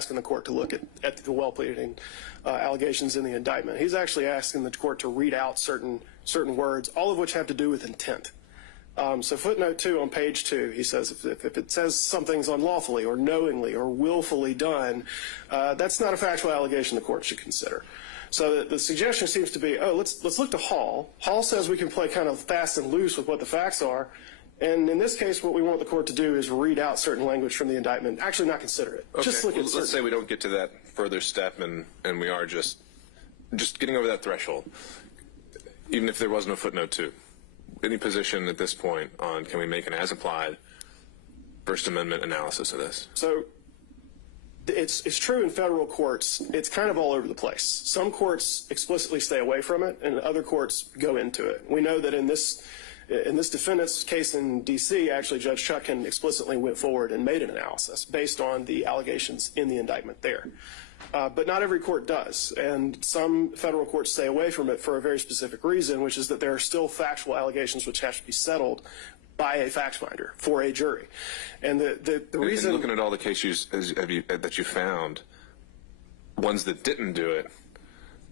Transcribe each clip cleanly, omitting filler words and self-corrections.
asking the court to look at the well-pleaded allegations in the indictment. He's actually asking the court to read out certain words, all of which have to do with intent. So footnote 2 on page 2, he says if it says something's unlawfully or knowingly or willfully done, that's not a factual allegation the court should consider. So the suggestion seems to be, oh, let's look to Hall. Hall says we can play kind of fast and loose with what the facts are. And in this case, what we want the court to do is read out certain language from the indictment, actually not consider it. Okay. Just look at let's say we don't get to that further step and we are just getting over that threshold, even if there was no footnote 2. Any position at this point on can we make an as-applied First Amendment analysis of this? So it's true in federal courts. It's kind of all over the place. Some courts explicitly stay away from it, and other courts go into it. We know that in this defendant's case in D.C., actually Judge Chutkan explicitly went forward and made an analysis based on the allegations in the indictment there. But not every court does, and some federal courts stay away from it for a very specific reason, which is that there are still factual allegations which have to be settled by a fact finder for a jury. And the reason— And looking at all the cases that you found, ones that didn't do it,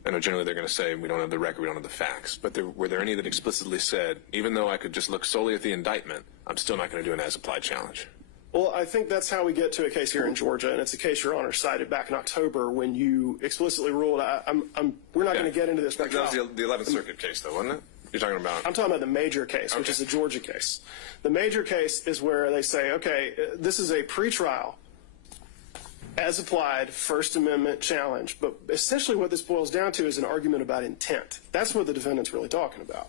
I know generally they're going to say we don't have the record, we don't have the facts, but were there any that explicitly said, even though I could just look solely at the indictment, I'm still not going to do an as-applied challenge? Well, I think that's how we get to a case here in Georgia, and it's a case Your Honor cited back in October when you explicitly ruled, we're not going to get into this. That was the 11th Circuit case, though, wasn't it? You're talking about? I'm talking about the major case, which is the Georgia case. The major case is where they say, okay, this is a pretrial, as applied First Amendment challenge, but essentially what this boils down to is an argument about intent. That's what the defendant's really talking about.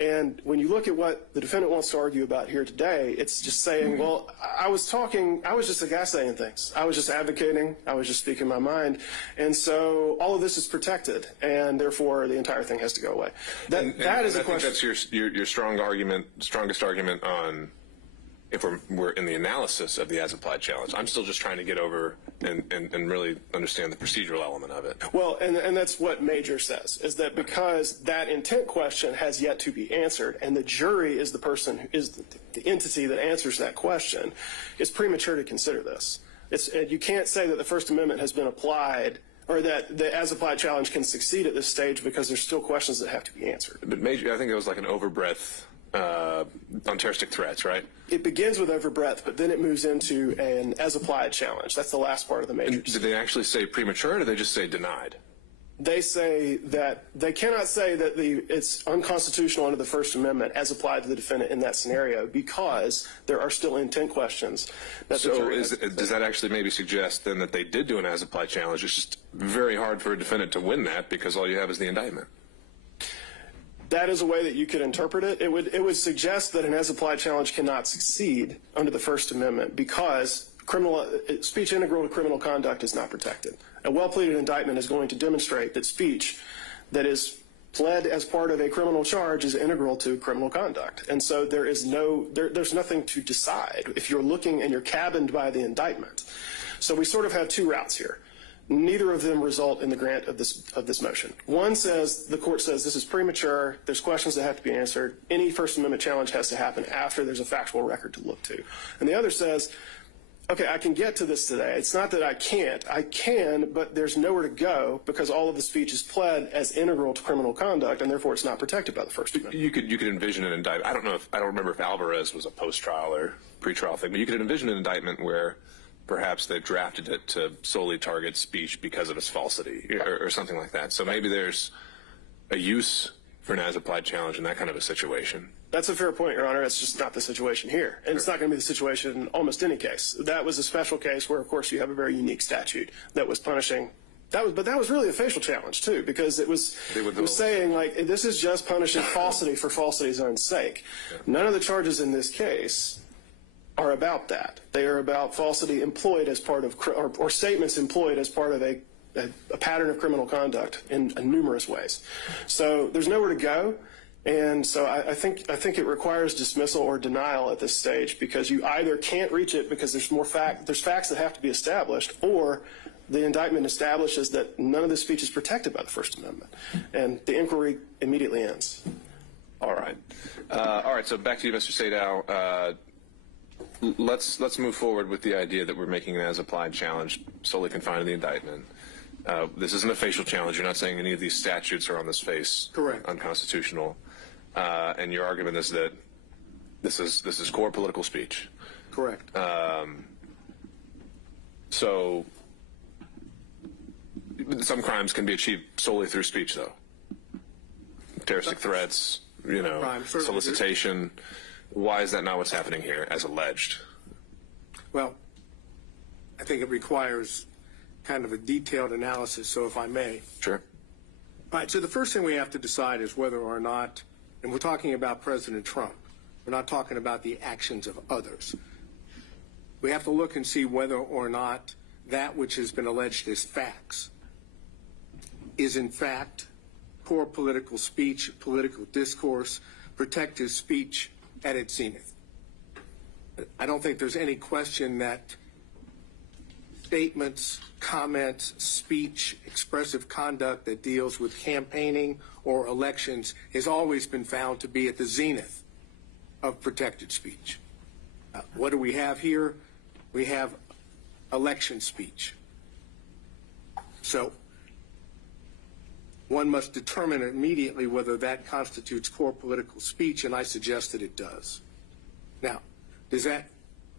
And when you look at what the defendant wants to argue about here today, it's just saying, well, I was just a guy saying things. I was just advocating. I was just speaking my mind. And so all of this is protected, and therefore the entire thing has to go away. That is a question. I think that's your strongest argument on if we're in the analysis of the as-applied challenge. I'm still just trying to get over and really understand the procedural element of it. Well, and that's what Major says, is that because that intent question has yet to be answered, and the jury is the person, is the entity that answers that question, it's premature to consider this. You can't say that the First Amendment has been applied, or that the as-applied challenge can succeed at this stage because there's still questions that have to be answered. But Major, I think it was like an overbreadth on terroristic threats, right? It begins with overbreadth, but then it moves into an as-applied challenge. That's the last part of the Major. And did they actually say premature, or did they just say denied? They say that they cannot say that it's unconstitutional under the First Amendment as applied to the defendant in that scenario because there are still intent questions. Does that actually maybe suggest then that they did do an as-applied challenge? It's just very hard for a defendant to win that because all you have is the indictment. That is a way that you could interpret it. It would suggest that an as-applied challenge cannot succeed under the First Amendment because speech integral to criminal conduct is not protected. A well-pleaded indictment is going to demonstrate that speech that is pled as part of a criminal charge is integral to criminal conduct. And so there's nothing to decide if you're looking and you're cabined by the indictment. So we sort of have two routes here. Neither of them result in the grant of this motion. One says, the court says this is premature, there's questions that have to be answered, any First Amendment challenge has to happen after there's a factual record to look to. And the other says, okay, I can get to this today. It's not that I can't. I can, but there's nowhere to go because all of the speech is pled as integral to criminal conduct, and therefore it's not protected by the First Amendment. You could envision an indictment. I don't remember if Alvarez was a post-trial or pre-trial thing, but you could envision an indictment where perhaps they drafted it to solely target speech because of its falsity or something like that. So maybe there's a use for an as-applied challenge in that kind of a situation. That's a fair point, Your Honor. It's just not the situation here. And it's not going to be the situation in almost any case. That was a special case where, of course, you have a very unique statute that was punishing. But that was really a facial challenge, too, because it was saying, like, this is just punishing falsity for falsity's own sake. Yeah. None of the charges in this case are about that. They are about falsity employed as part of, or statements employed as part of a pattern of criminal conduct in numerous ways. So there's nowhere to go. And so I think it requires dismissal or denial at this stage because you either can't reach it because there's facts that have to be established, or the indictment establishes that none of this speech is protected by the First Amendment, and the inquiry immediately ends. All right. So back to you, Mr. Sadow. let's move forward with the idea that we're making an as-applied challenge solely confined to the indictment. This isn't a facial challenge. You're not saying any of these statutes are on this face Correct. Unconstitutional, and your argument is that this is core political speech. Correct. So some crimes can be achieved solely through speech, though. Terroristic threats, solicitation. Why is that not what's happening here, as alleged? Well, I think it requires kind of a detailed analysis, so if I may. Sure. All right, so the first thing we have to decide is whether or not, and we're talking about President Trump, we're not talking about the actions of others. We have to look and see whether or not that which has been alleged as facts is in fact core political speech, political discourse, protected speech at its zenith. I don't think there's any question that statements, comments, speech, expressive conduct that deals with campaigning or elections has always been found to be at the zenith of protected speech. What do we have here? We have election speech. So one must determine immediately whether that constitutes core political speech, and I suggest that it does. Now, does that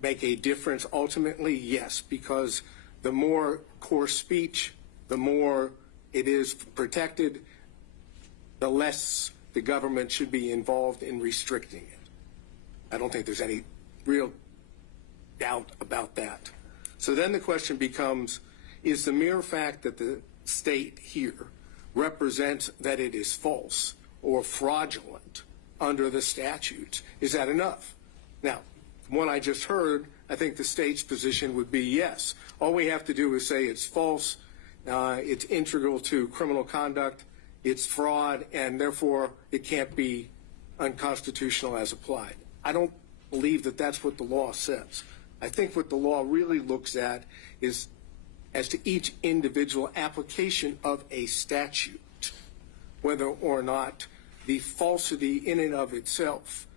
make a difference ultimately? Yes, because the more core speech, the more it is protected, the less the government should be involved in restricting it. I don't think there's any real doubt about that. So then the question becomes, is the mere fact that the state here represents that it is false or fraudulent under the statutes, is that enough? Now, from what I just heard, I think the state's position would be yes. All we have to do is say it's false, it's integral to criminal conduct, it's fraud, and therefore it can't be unconstitutional as applied. I don't believe that that's what the law says. I think what the law really looks at is as to each individual application of a statute, whether or not the falsity in and of itself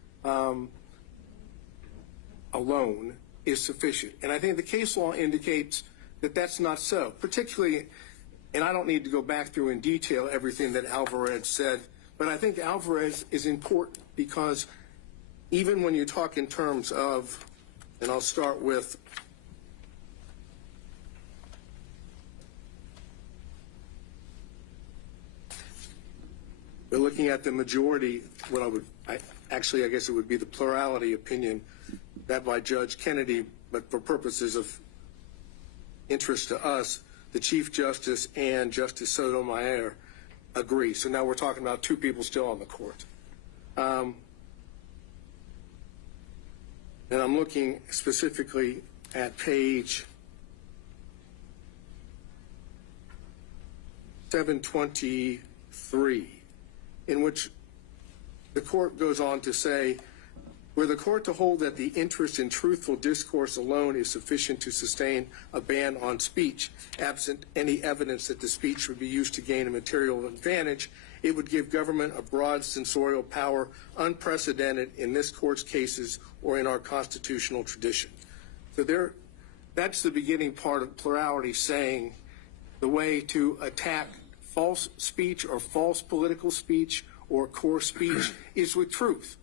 alone is sufficient. And I think the case law indicates that that's not so, particularly, and I don't need to go back through in detail everything that Alvarez said, but I think Alvarez is important because even when you talk in terms of, and I'll start with we're looking at the majority, I guess it would be the plurality opinion that by Judge Kennedy, but for purposes of interest to us, the Chief Justice and Justice Sotomayor agree. So now we're talking about two people still on the court. And I'm looking specifically at page 723, in which the court goes on to say, were the court to hold that the interest in truthful discourse alone is sufficient to sustain a ban on speech, absent any evidence that the speech would be used to gain a material advantage, it would give government a broad censorial power unprecedented in this court's cases or in our constitutional tradition. So that's the beginning part of plurality, saying the way to attack false speech or false political speech or core speech is with truth,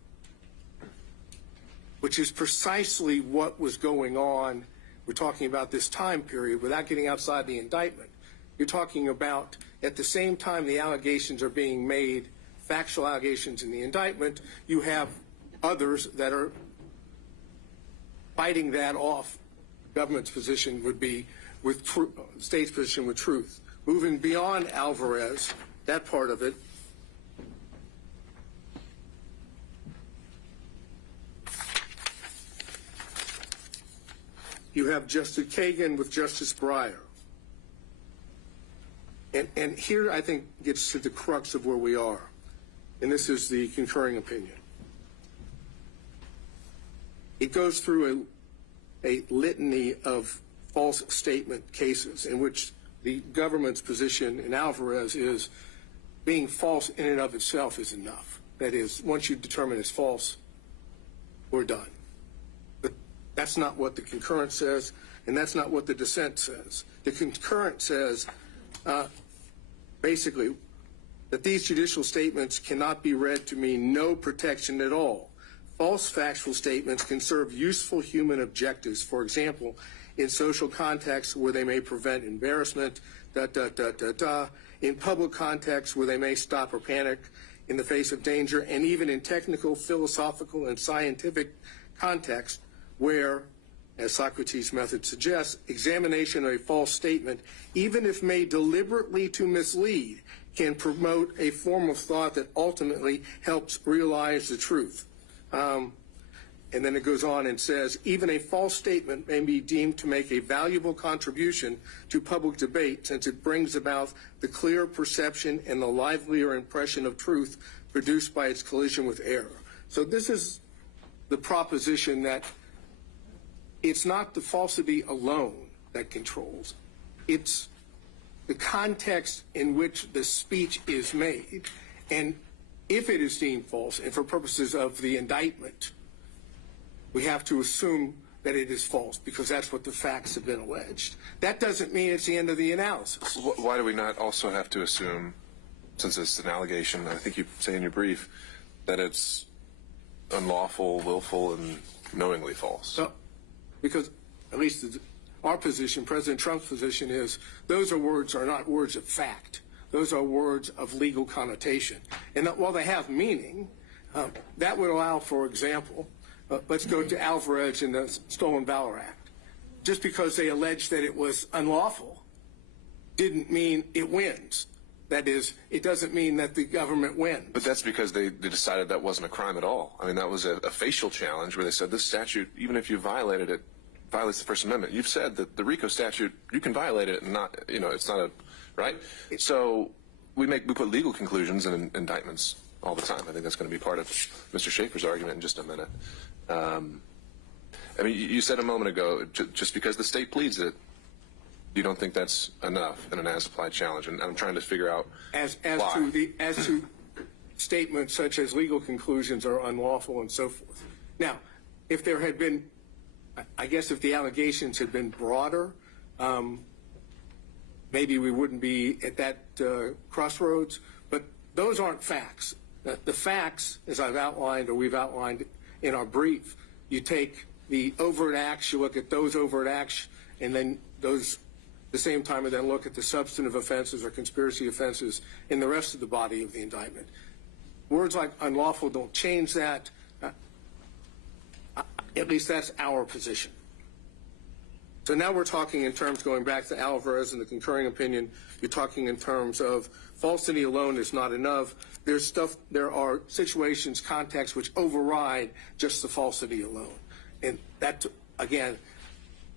which is precisely what was going on. We're talking about this time period without getting outside the indictment. You're talking about at the same time the allegations are being made, factual allegations in the indictment, you have others that are fighting that off. Government's position would be with state's position with truth. Moving beyond Alvarez, that part of it, you have Justice Kagan with Justice Breyer. And here I think gets to the crux of where we are. And this is the concurring opinion. It goes through a litany of false statement cases in which the government's position in Alvarez is being false in and of itself is enough. That is, once you determine it's false, we're done. But That's not what the concurrent says, and that's not what the dissent says. The concurrent says, basically, that these judicial statements cannot be read to mean no protection at all. False factual statements can serve useful human objectives, for example, in social contexts where they may prevent embarrassment, in public contexts where they may stop or panic in the face of danger, and even in technical, philosophical, and scientific contexts where, as Socrates' method suggests, examination of a false statement, even if made deliberately to mislead, can promote a form of thought that ultimately helps realize the truth. And then it goes on and says, even a false statement may be deemed to make a valuable contribution to public debate since it brings about the clear perception and the livelier impression of truth produced by its collision with error. So this is the proposition that it's not the falsity alone that controls. It's the context in which the speech is made. And if it is deemed false, and for purposes of the indictment, we have to assume that it is false because that's what the facts have been alleged. That doesn't mean it's the end of the analysis. Why do we not also have to assume, since it's an allegation, I think you say in your brief, that it's unlawful, willful, and knowingly false? So, because at least our position, President Trump's position is those are not words of fact. Those are words of legal connotation. And while they have meaning, that would allow, for example, let's go to Alvarez in the Stolen Valor Act. Just because they alleged that it was unlawful didn't mean it wins. That is, it doesn't mean that the government wins. But that's because they decided that wasn't a crime at all. I mean, that was a facial challenge where they said this statute, even if you violated it, violates the First Amendment. You've said that the RICO statute, you can violate it and not, it's not a, right? So we put legal conclusions in indictments all the time. I think that's going to be part of Mr. Schaefer's argument in just a minute. I mean, you said a moment ago, just because the state pleads it, you don't think that's enough in an as-applied challenge, and I'm trying to figure out why. As to statements such as legal conclusions are unlawful and so forth. Now, if there had been, I guess if the allegations had been broader, maybe we wouldn't be at that crossroads, but those aren't facts. The facts, as I've outlined or we've outlined in our brief, you take the overt acts, you look at those overt acts, and then those at the same time and then look at the substantive offenses or conspiracy offenses in the rest of the body of the indictment. Words like unlawful don't change that. At least that's our position. So now we're talking in terms, going back to Alvarez and the concurring opinion, you're talking in terms of falsity alone is not enough. There are situations, contexts which override just the falsity alone. And that, again,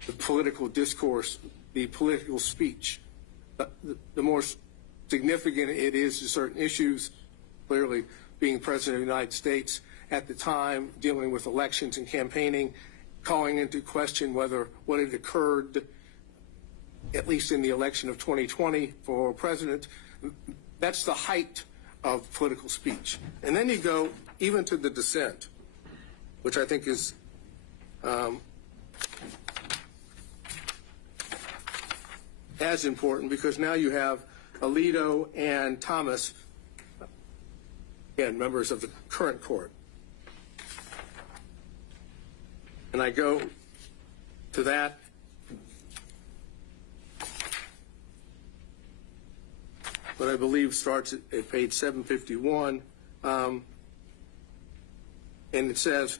the political discourse, the political speech, the more significant it is to certain issues, clearly being President of the United States at the time, dealing with elections and campaigning, calling into question whether what had occurred, at least in the election of 2020 for president, that's the height of political speech. And then you go even to the dissent, which I think is as important, because now you have Alito and Thomas, again, members of the current court. And I go to that. What I believe starts at page 751, and it says,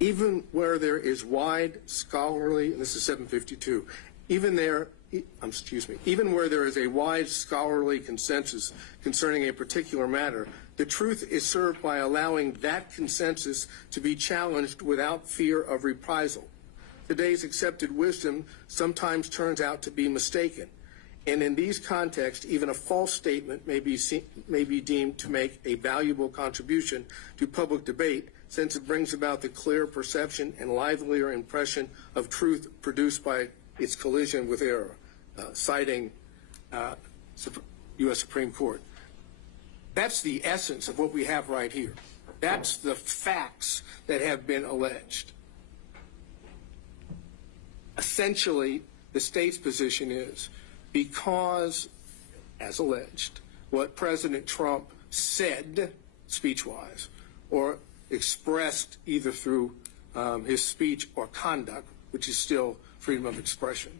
even where there is wide scholarly, and this is 752, even where there is a wide scholarly consensus concerning a particular matter, the truth is served by allowing that consensus to be challenged without fear of reprisal. Today's accepted wisdom sometimes turns out to be mistaken, and in these contexts, even a false statement may be deemed to make a valuable contribution to public debate, since it brings about the clear perception and livelier impression of truth produced by its collision with error. Citing U.S. Supreme Court. That's the essence of what we have right here. That's the facts that have been alleged. Essentially, the state's position is because, as alleged, what President Trump said speech-wise or expressed either through his speech or conduct, which is still freedom of expression,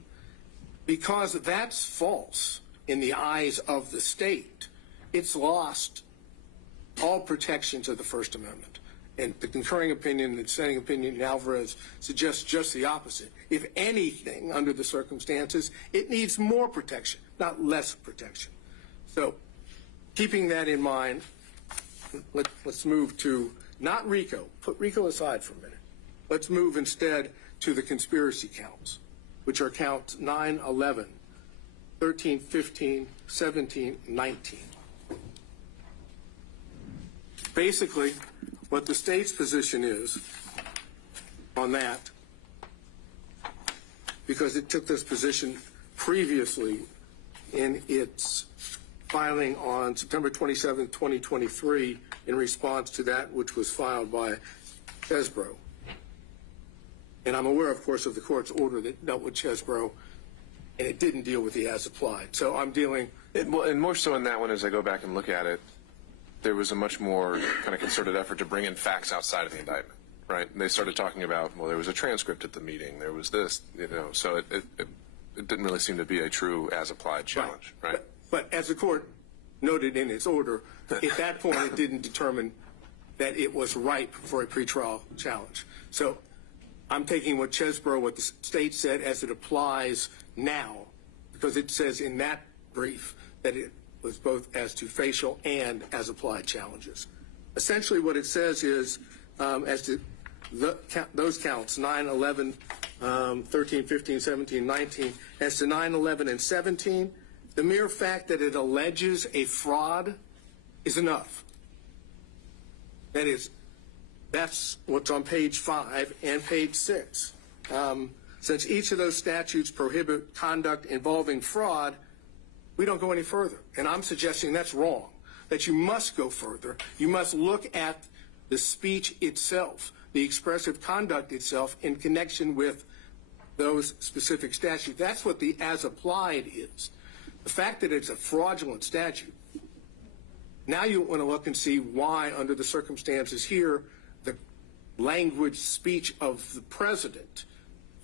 because that's false in the eyes of the state, it's lost all protections of the First Amendment. And the concurring opinion and the dissenting opinion in Alvarez suggests just the opposite. If anything, under the circumstances, it needs more protection, not less protection. So, keeping that in mind, let's move to, not RICO. Put RICO aside for a minute. Let's move instead to the conspiracy counts, which are counts 9, 11, 13, 15, 17, 19. Basically, what the state's position is on that, because it took this position previously in its filing on September 27, 2023, in response to that which was filed by Chesbrough. And I'm aware, of course, of the court's order that dealt with Chesbrough, and it didn't deal with the as-applied. So I'm dealing... And more so in that one, as I go back and look at it, there was a much more kind of concerted effort to bring in facts outside of the indictment, right? And they started talking about, well, there was a transcript at the meeting, there was this, so it didn't really seem to be a true as-applied challenge, right? But as the court noted in its order, at that point it didn't determine that it was ripe for a pretrial challenge. So I'm taking what Chesbrough, what the state said as it applies now, because it says in that brief that it was both as to facial and as applied challenges. Essentially what it says is, as to those counts, 9, 11, 13, 15, 17, 19, as to 9, 11, and 17, the mere fact that it alleges a fraud is enough. That is, that's what's on page 5 and page 6. Since each of those statutes prohibit conduct involving fraud, we don't go any further. And I'm suggesting that's wrong, that you must go further. You must look at the speech itself, the expressive conduct itself in connection with those specific statutes. That's what the as applied is. The fact that it's a fraudulent statute, now you want to look and see why, under the circumstances here, the language speech of the president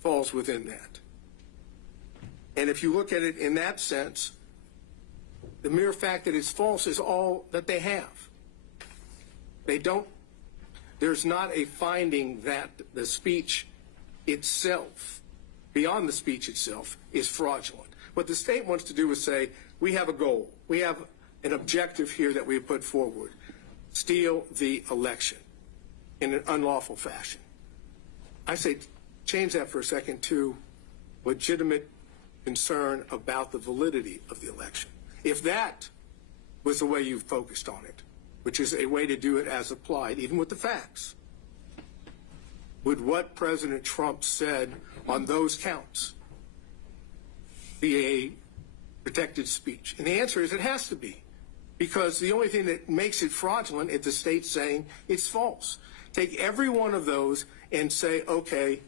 falls within that. And if you look at it in that sense, the mere fact that it's false is all that they have. There's not a finding that the speech itself, beyond the speech itself, is fraudulent. What the state wants to do is say, we have a goal. We have an objective here that we have put forward. Steal the election in an unlawful fashion. I say change that for a second to legitimate concern about the validity of the election. If that was the way you focused on it, which is a way to do it as applied, even with the facts, would what President Trump said on those counts be a protected speech? And the answer is it has to be, because the only thing that makes it fraudulent is the state saying it's false. Take every one of those and say, okay,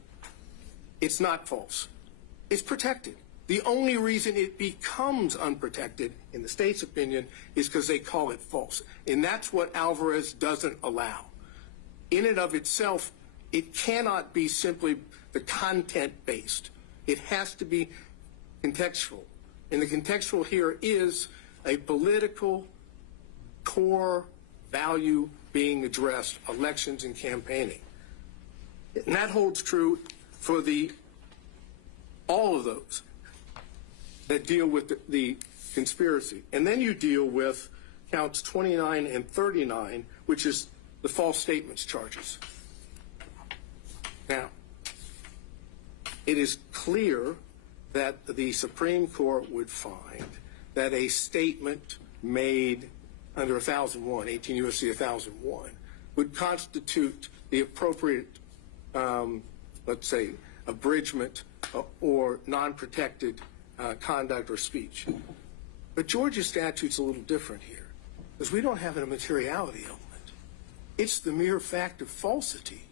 it's not false. It's protected. The only reason it becomes unprotected, in the state's opinion, is because they call it false. And that's what Alvarez doesn't allow. In and of itself, it cannot be simply the content-based. It has to be contextual. And the contextual here is a political core value being addressed, elections and campaigning. And that holds true for all of those that deal with the conspiracy. And then you deal with counts 29 and 39, which is the false statements charges. Now, it is clear that the Supreme Court would find that a statement made under 1001, 18 U.S.C. 1001, would constitute the appropriate, let's say, abridgment or non-protected conduct or speech. But Georgia's statute's a little different here, because we don't have a materiality element. It's the mere fact of falsity,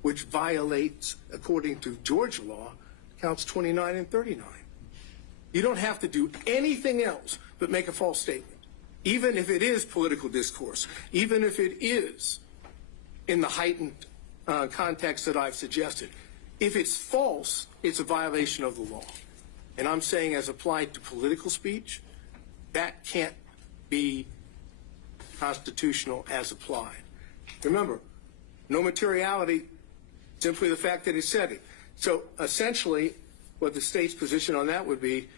which violates, according to Georgia law, counts 29 and 39. You don't have to do anything else but make a false statement, even if it is political discourse, even if it is in the heightened context that I've suggested. If it's false, it's a violation of the law. And I'm saying, as applied to political speech, that can't be constitutional as applied. Remember, no materiality, simply the fact that he said it. So essentially, what the state's position on that would be,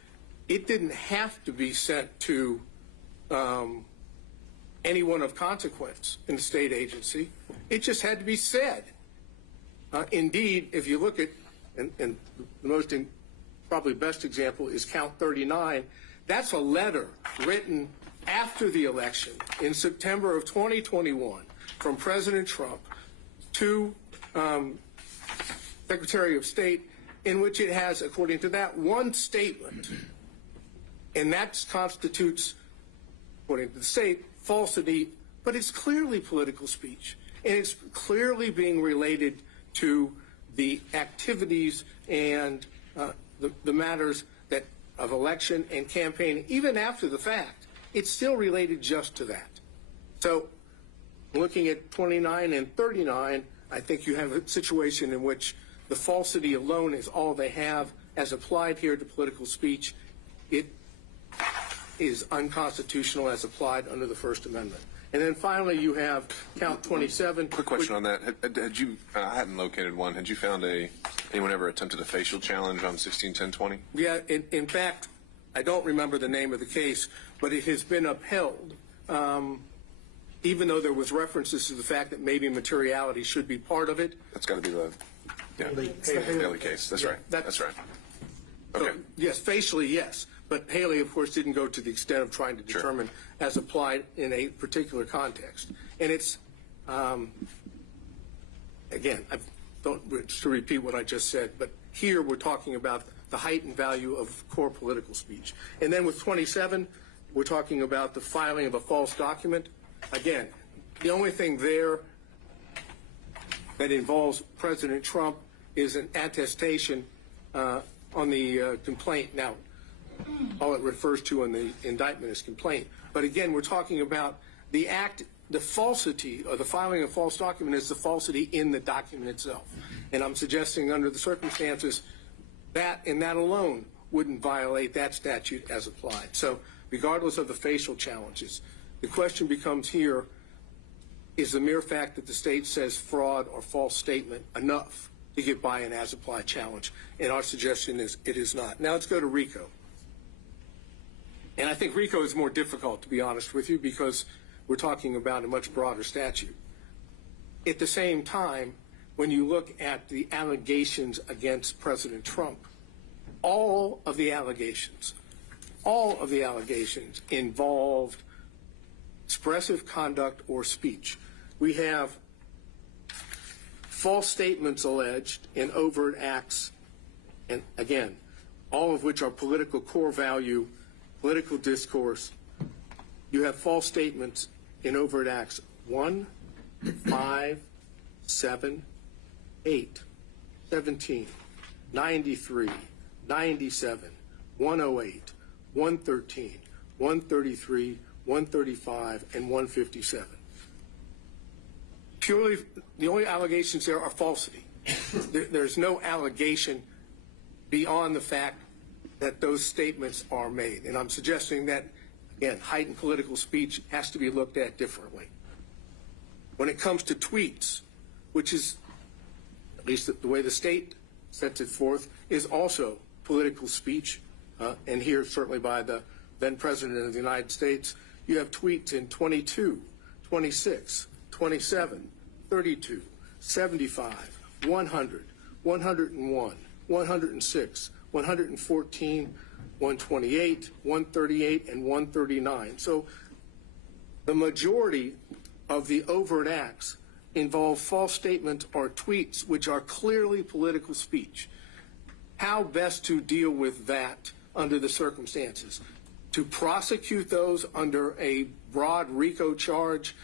it didn't have to be sent to anyone of consequence in the state agency. It just had to be said. Indeed, if you look at, and the most probably best example is count 39, that's a letter written after the election in September of 2021 from President Trump to Secretary of State, in which it has, according to that, one statement. And that constitutes, according to the state, falsity, but it's clearly political speech. And it's clearly being related to the activities and the matters that of election and campaign, even after the fact. It's still related just to that. So looking at 29 and 39, I think you have a situation in which the falsity alone is all they have as applied here to political speech. It is unconstitutional as applied under the First Amendment. And then finally, you have count 27. Quick question on that. Had you, I hadn't located one. Had you found anyone ever attempted a facial challenge on 161020? Yeah, in fact, I don't remember the name of the case, but it has been upheld, even though there was references to the fact that maybe materiality should be part of it. That's got to be the Haley case. That's right. That's right. Okay. So, yes, facially, yes. But Haley, of course, didn't go to the extent of trying to determine as applied in a particular context. And it's, again, I don't to repeat what I just said, but here we're talking about the heightened value of core political speech. And then with 27, we're talking about the filing of a false document. Again, the only thing there that involves President Trump is an attestation on the complaint. Now, all it refers to in the indictment is complaint. But again, we're talking about the act, the falsity, or the filing of a false document is the falsity in the document itself. And I'm suggesting under the circumstances that and that alone wouldn't violate that statute as applied. So regardless of the facial challenges, the question becomes here, is the mere fact that the state says fraud or false statement enough to get by an as-applied challenge? And our suggestion is it is not. Now let's go to RICO. And I think RICO is more difficult, to be honest with you, because we're talking about a much broader statute. At the same time, when you look at the allegations against President Trump, all of the allegations involved expressive conduct or speech. We have false statements alleged in overt acts, and again, all of which are political core value, political discourse. You have false statements in overt acts 1, 5, 7, 8, 17, 93, 97, 108, 113, 133, 135, and 157. Purely, the only allegations there are falsity. There's no allegation beyond the fact that those statements are made. And I'm suggesting that, again, heightened political speech has to be looked at differently. When it comes to tweets, which is, at least the way the state sets it forth, is also political speech, and here certainly by the then President of the United States, you have tweets in 22, 26, 27, 32, 75, 100, 101, 106, 114, 128, 138, and 139. So the majority of the overt acts involve false statements or tweets which are clearly political speech. How best to deal with that under the circumstances? to prosecute those under a broad RICO charge,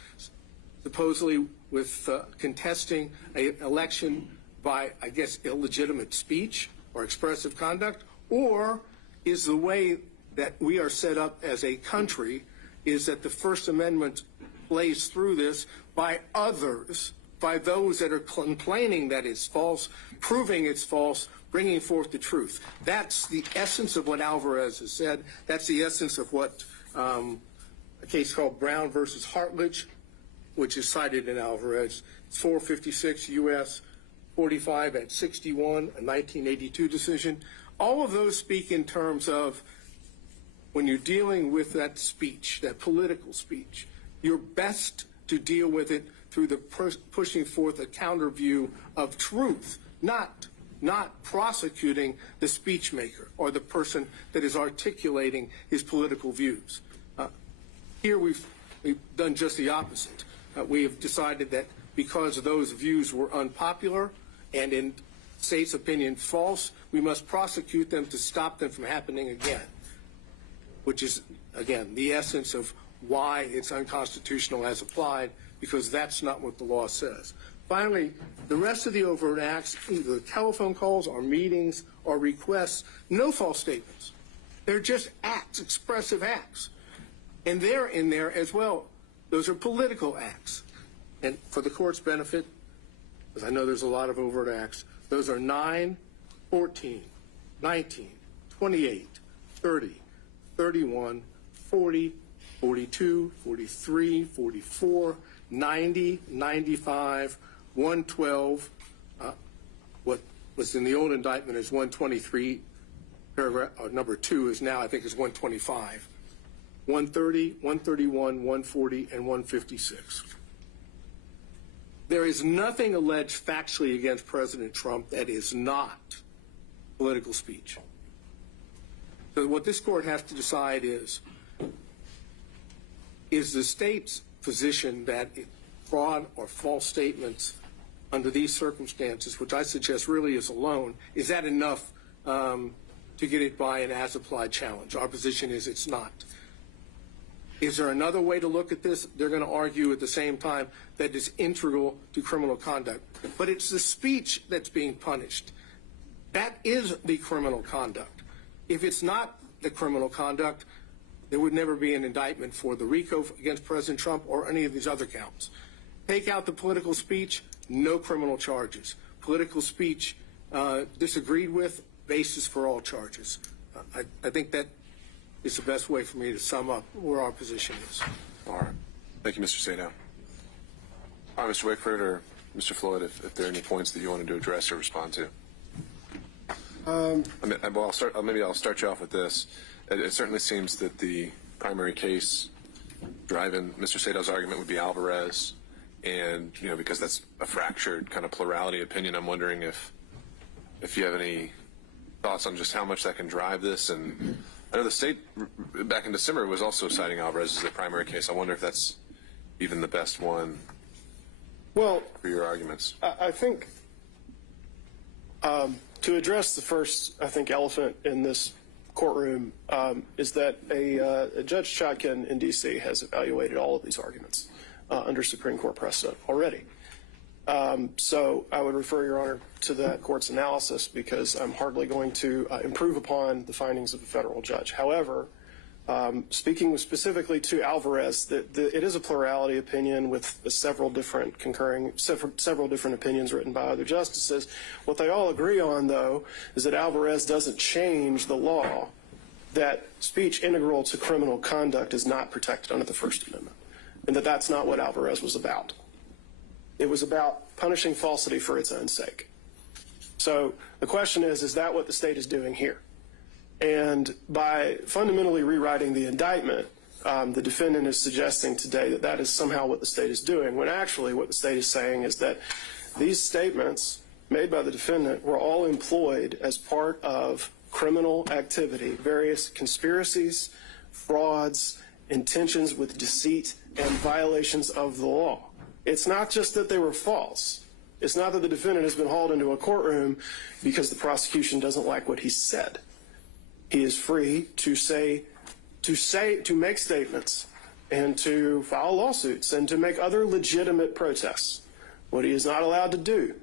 supposedly with contesting an election by, I guess, illegitimate speech or expressive conduct? Or is the way that we are set up as a country is that the First Amendment plays through this by others, by those that are complaining that it's false, proving it's false, bringing forth the truth? That's the essence of what Alvarez has said. That's the essence of what a case called Brown versus Hartledge, which is cited in Alvarez. It's 456 U.S. 45 at 61, a 1982 decision. All of those speak in terms of when you're dealing with that speech, that political speech, you're best to deal with it through the pushing forth a counter view of truth, not prosecuting the speech maker or the person that is articulating his political views. Here we've done just the opposite. We have decided that because those views were unpopular and in state's opinion false, we must prosecute them to stop them from happening again, which is, again, the essence of why it's unconstitutional as applied, because that's not what the law says. Finally, the rest of the overt acts, either telephone calls or meetings or requests, no false statements. They're just acts, expressive acts. And they're in there as well. Those are political acts. And for the court's benefit, because I know there's a lot of overt acts, those are 9, 14, 19, 28, 30, 31, 40, 42, 43, 44, 90, 95, 112, what was in the old indictment is 123, paragraph number 2 is now, I think, is 125, 130, 131, 140, and 156. There is nothing alleged factually against President Trump that is not political speech. So what this court has to decide is the state's position that fraud or false statements under these circumstances, which I suggest really is alone, is that enough to get it by an as-applied challenge? Our position is it's not. Is there another way to look at this? They're going to argue at the same time that it's integral to criminal conduct. But it's the speech that's being punished. That is the criminal conduct. If it's not the criminal conduct, there would never be an indictment for the RICO against President Trump or any of these other counts. Take out the political speech, no criminal charges. Political speech disagreed with, basis for all charges. I think that is the best way for me to sum up where our position is. All right. Thank you, Mr. Sadow. All right, Mr. Wickford or Mr. Floyd, if there are any points that you wanted to address or respond to. Maybe I'll start you off with this. It certainly seems that the primary case driving Mr. Sadow's argument would be Alvarez, and because that's a fractured kind of plurality opinion, I'm wondering if you have any thoughts on just how much that can drive this. And I know the state back in December was also citing Alvarez as the primary case. I wonder if that's even the best one for your arguments. I think to address the first, elephant in this courtroom is that a Judge Chotkin in D.C. has evaluated all of these arguments under Supreme Court precedent already. So I would refer, Your Honor, to that court's analysis because I'm hardly going to improve upon the findings of the federal judge. However, speaking specifically to Alvarez, it is a plurality opinion with several different opinions written by other justices. What they all agree on, though, is that Alvarez doesn't change the law that speech integral to criminal conduct is not protected under the First Amendment, and that that's not what Alvarez was about. It was about punishing falsity for its own sake. So the question is that what the state is doing here? And by fundamentally rewriting the indictment, the defendant is suggesting today that that is somehow what the state is doing, when actually what the state is saying is that these statements made by the defendant were all employed as part of criminal activity, various conspiracies, frauds, intentions with deceit, and violations of the law. It's not just that they were false. It's not that the defendant has been hauled into a courtroom because the prosecution doesn't like what he said. He is free to say to make statements and to file lawsuits and to make other legitimate protests. What he is not allowed to do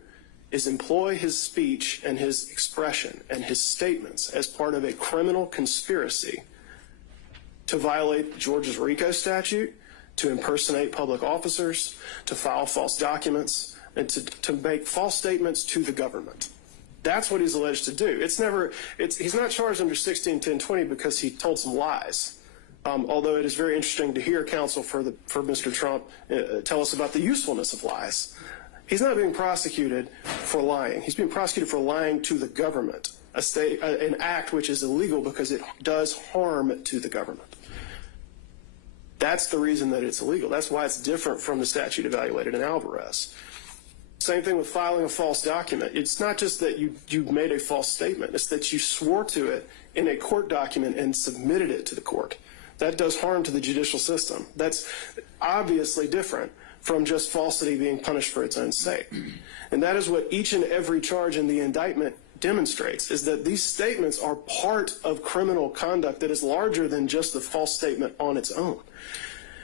is employ his speech and his expression and his statements as part of a criminal conspiracy to violate Georgia's RICO statute, to impersonate public officers, to file false documents, and to make false statements to the government. That's what he's alleged to do. He's not charged under 161020 because he told some lies. Although it is very interesting to hear counsel for Mr. Trump tell us about the usefulness of lies. He's not being prosecuted for lying. He's being prosecuted for lying to the government, an act which is illegal because it does harm to the government. That's the reason that it's illegal. That's why it's different from the statute evaluated in Alvarez. Same thing with filing a false document. It's not just that you made a false statement. It's that you swore to it in a court document and submitted it to the court. That does harm to the judicial system. That's obviously different from just falsity being punished for its own sake. And that is what each and every charge in the indictment demonstrates, is that these statements are part of criminal conduct that is larger than just the false statement on its own.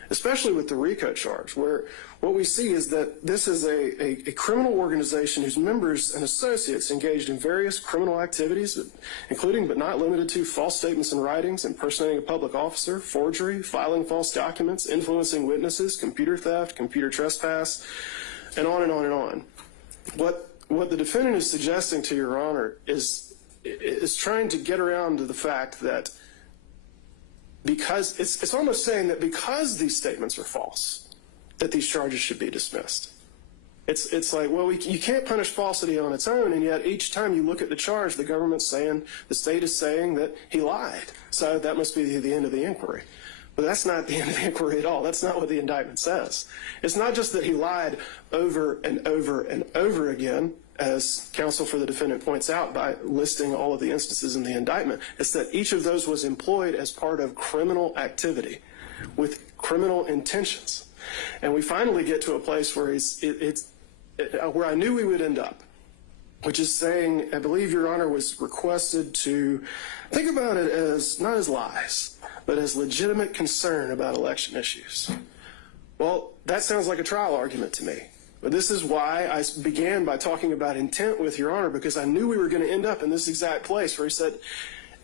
Especially with the RICO charge, where what we see is that this is a criminal organization whose members and associates engaged in various criminal activities, including but not limited to false statements and writings, impersonating a public officer, forgery, filing false documents, influencing witnesses, computer theft, computer trespass, and on and on and on. What the defendant is suggesting to Your Honor is trying to get around to the fact that because it's almost saying that because these statements are false, that these charges should be dismissed. It's like, well, you can't punish falsity on its own, and yet each time you look at the charge, the state is saying that he lied. So that must be the end of the inquiry. But that's not the end of the inquiry at all. That's not what the indictment says. It's not just that he lied over and over and over again, as counsel for the defendant points out by listing all of the instances in the indictment. It's that each of those was employed as part of criminal activity with criminal intentions. And we finally get to a place where where I knew we would end up, which is saying, I believe Your Honor was requested to think about it as not as lies, but as legitimate concern about election issues. Well, that sounds like a trial argument to me. But this is why I began by talking about intent with Your Honor, because I knew we were going to end up in this exact place where he said,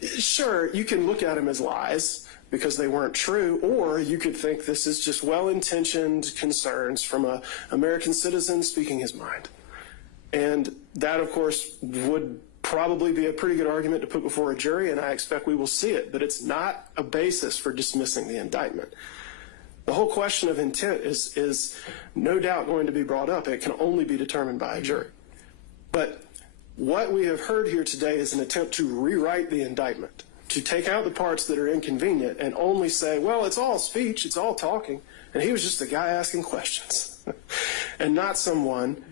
sure, you can look at them as lies because they weren't true, or you could think this is just well-intentioned concerns from an American citizen speaking his mind. And that, of course, would probably be a pretty good argument to put before a jury, and I expect we will see it, but it's not a basis for dismissing the indictment. The whole question of intent is no doubt going to be brought up. It can only be determined by a jury. But what we have heard here today is an attempt to rewrite the indictment, to take out the parts that are inconvenient and only say, well, it's all speech, it's all talking, and he was just a guy asking questions, and not someone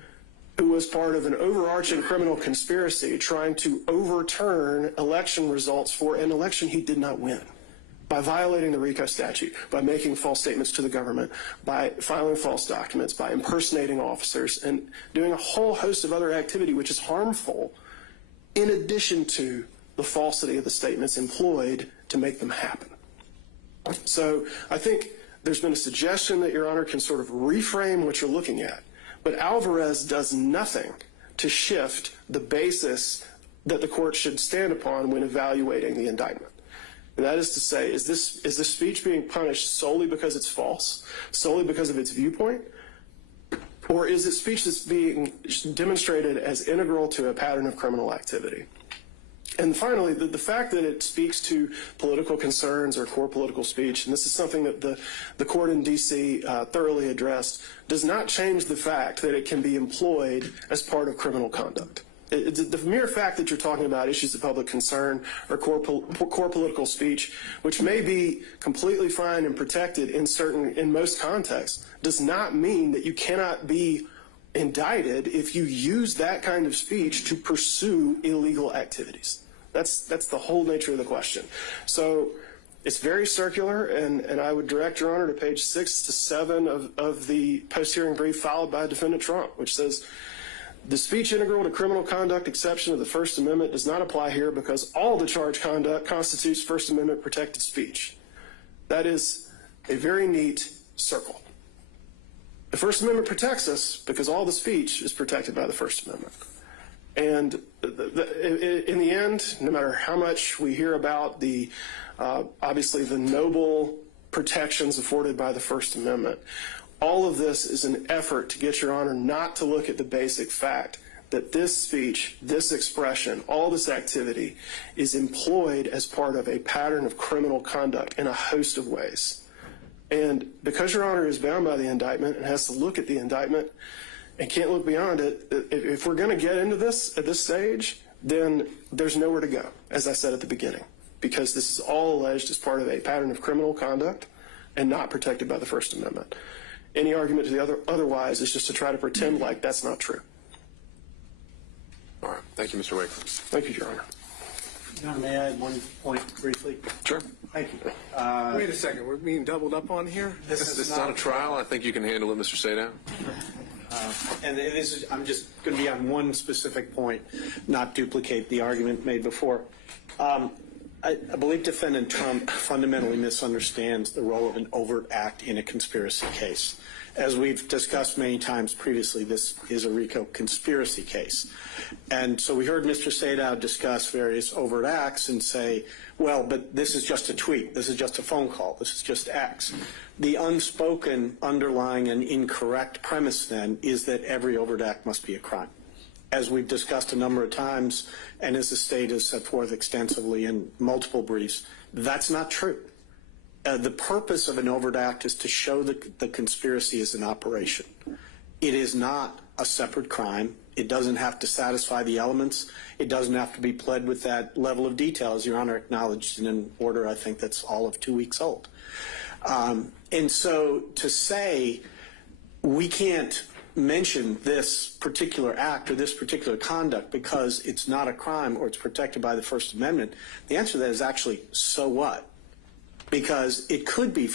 who was part of an overarching criminal conspiracy trying to overturn election results for an election he did not win, by violating the RICO statute, by making false statements to the government, by filing false documents, by impersonating officers, and doing a whole host of other activity which is harmful, in addition to the falsity of the statements employed to make them happen. So I think there's been a suggestion that Your Honor can sort of reframe what you're looking at, but Alvarez does nothing to shift the basis that the court should stand upon when evaluating the indictment. And that is to say, is this speech being punished solely because it's false, solely because of its viewpoint, or is it speech that's being demonstrated as integral to a pattern of criminal activity? And finally, the fact that it speaks to political concerns or core political speech, and this is something that the court in D.C. Thoroughly addressed, does not change the fact that it can be employed as part of criminal conduct. The mere fact that you're talking about issues of public concern or core political speech, which may be completely fine and protected in most contexts, does not mean that you cannot be indicted if you use that kind of speech to pursue illegal activities. That's the whole nature of the question. So it's very circular, and I would direct Your Honor to page 6 to 7 of the post-hearing brief filed by Defendant Trump, which says, the speech integral to criminal conduct exception of the First Amendment does not apply here because all the charged conduct constitutes First Amendment protected speech. That is a very neat circle. The First Amendment protects us because all the speech is protected by the First Amendment. And in the end, no matter how much we hear about the, obviously the noble protections afforded by the First Amendment, all of this is an effort to get Your Honor not to look at the basic fact that this speech, this expression, all this activity is employed as part of a pattern of criminal conduct in a host of ways. And because Your Honor is bound by the indictment and has to look at the indictment and can't look beyond it, if we're going to get into this at this stage, then there's nowhere to go, as I said at the beginning, because this is all alleged as part of a pattern of criminal conduct and not protected by the First Amendment. Any argument to the otherwise is just to try to pretend like that's not true. All right. Thank you, Mr. Wake. Thank you, Your Honor. Your Honor, may I add one point briefly? Sure. Thank you. Wait a second, we're being doubled up on here? This is not a trial. I think you can handle it, Mr. Sadow. And it is, I'm just going to be on one specific point, not duplicate the argument made before. I believe Defendant Trump fundamentally misunderstands the role of an overt act in a conspiracy case. As we've discussed many times previously, this is a RICO conspiracy case. And so we heard Mr. Sadow discuss various overt acts and say, well, but this is just a tweet, this is just a phone call, this is just X. The unspoken underlying and incorrect premise then is that every overt act must be a crime. As we've discussed a number of times, and as the state has set forth extensively in multiple briefs, that's not true. The purpose of an overt act is to show that the conspiracy is an operation. It is not a separate crime. It doesn't have to satisfy the elements. It doesn't have to be pled with that level of detail, as Your Honor acknowledged in an order I think that's all of 2 weeks old. And so to say we can't mention this particular act or this particular conduct because it's not a crime or it's protected by the First Amendment, the answer to that is actually, so what? Because it could be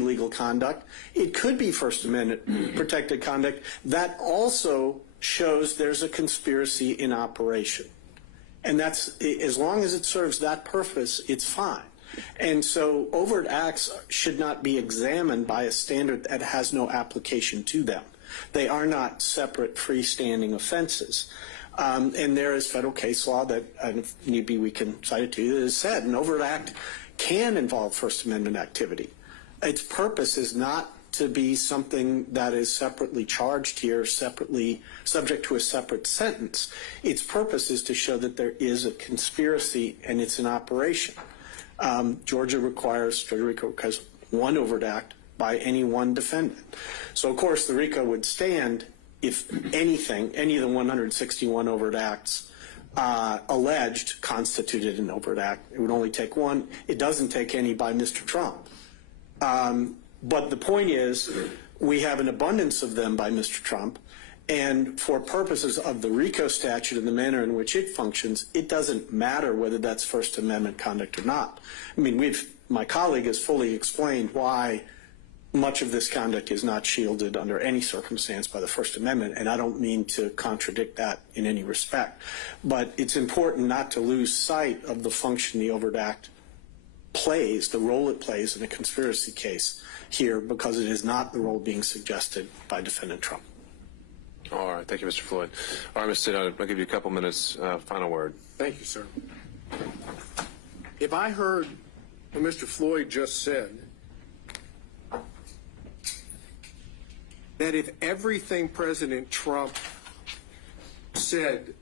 legal conduct, it could be First Amendment protected conduct. That also shows there's a conspiracy in operation. And that's, as long as it serves that purpose, it's fine. And so overt acts should not be examined by a standard that has no application to them. They are not separate freestanding offenses. And there is federal case law that, if need be, we can cite it to you, that has said an overt act can involve First Amendment activity. Its purpose is not to be something that is separately charged here, separately subject to a separate sentence. Its purpose is to show that there is a conspiracy and it's an operation. Georgia requires one overt act by any one defendant. So, of course, the RICO would stand if anything, any of the 161 overt acts alleged constituted an overt act. It would only take one. It doesn't take any by Mr. Trump. But the point is, we have an abundance of them by Mr. Trump, and for purposes of the RICO statute and the manner in which it functions, it doesn't matter whether that's First Amendment conduct or not. I mean, my colleague has fully explained why much of this conduct is not shielded under any circumstance by the First Amendment, and I don't mean to contradict that in any respect. But it's important not to lose sight of the function the overt act plays, the role it plays in a conspiracy case here, because it is not the role being suggested by Defendant Trump. All right. Thank you, Mr. Floyd. All right, Mr. Sadow, I'll give you a couple minutes. Final word. Thank you, sir. If I heard what Mr. Floyd just said, that if everything President Trump said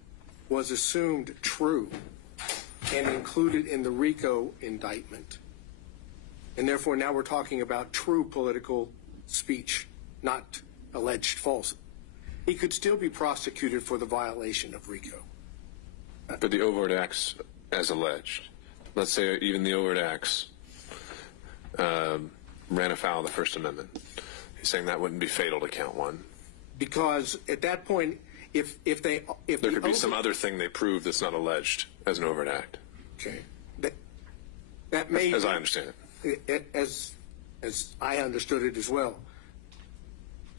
was assumed true and included in the RICO indictment, and therefore now we're talking about true political speech, not alleged false, he could still be prosecuted for the violation of RICO. But the overt acts as alleged, let's say even the overt acts ran afoul of the First Amendment. He's saying that wouldn't be fatal to count one. Because at that point, if there could be some other thing they prove that's not alleged as an overt act. Okay. That may, as I understand it. As I understood it as well.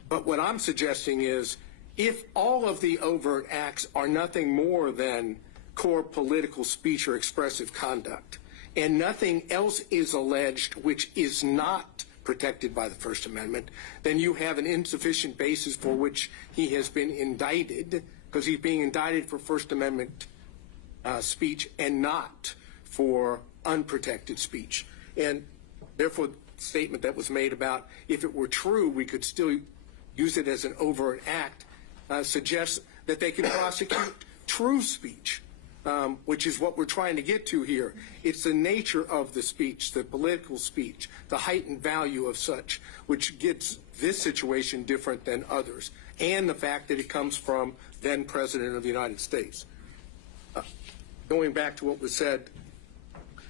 But what I'm suggesting is, if all of the overt acts are nothing more than core political speech or expressive conduct, and nothing else is alleged which is not protected by the First Amendment, then you have an insufficient basis for which he has been indicted, because he's being indicted for First Amendment speech and not for unprotected speech. And therefore, the statement that was made about if it were true, we could still use it as an overt act, suggests that they can prosecute true speech, which is what we're trying to get to here. It's the nature of the speech, the political speech, the heightened value of such, which gets this situation different than others, and the fact that it comes from then President of the United States. Going back to what was said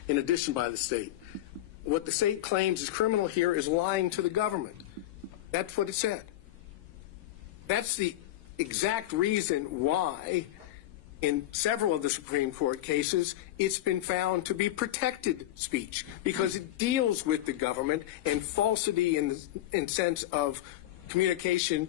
in addition by the state, what the state claims is criminal here is lying to the government. That's what it said. That's the exact reason why in several of the Supreme Court cases it's been found to be protected speech, because it deals with the government, and falsity in sense of communication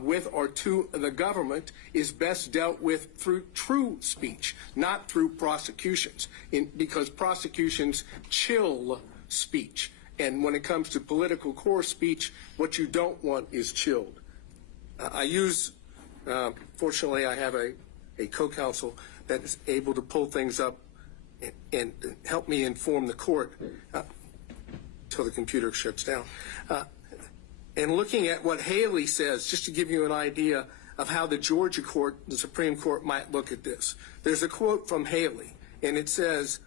with or to the government is best dealt with through true speech, not through prosecutions, because prosecutions chill speech. And when it comes to political core speech, what you don't want is chilled. Fortunately, I have a co-counsel that is able to pull things up and help me inform the court until the computer shuts down. And looking at what Haley says, just to give you an idea of how the Georgia court, the Supreme Court, might look at this. There's a quote from Haley, and it says,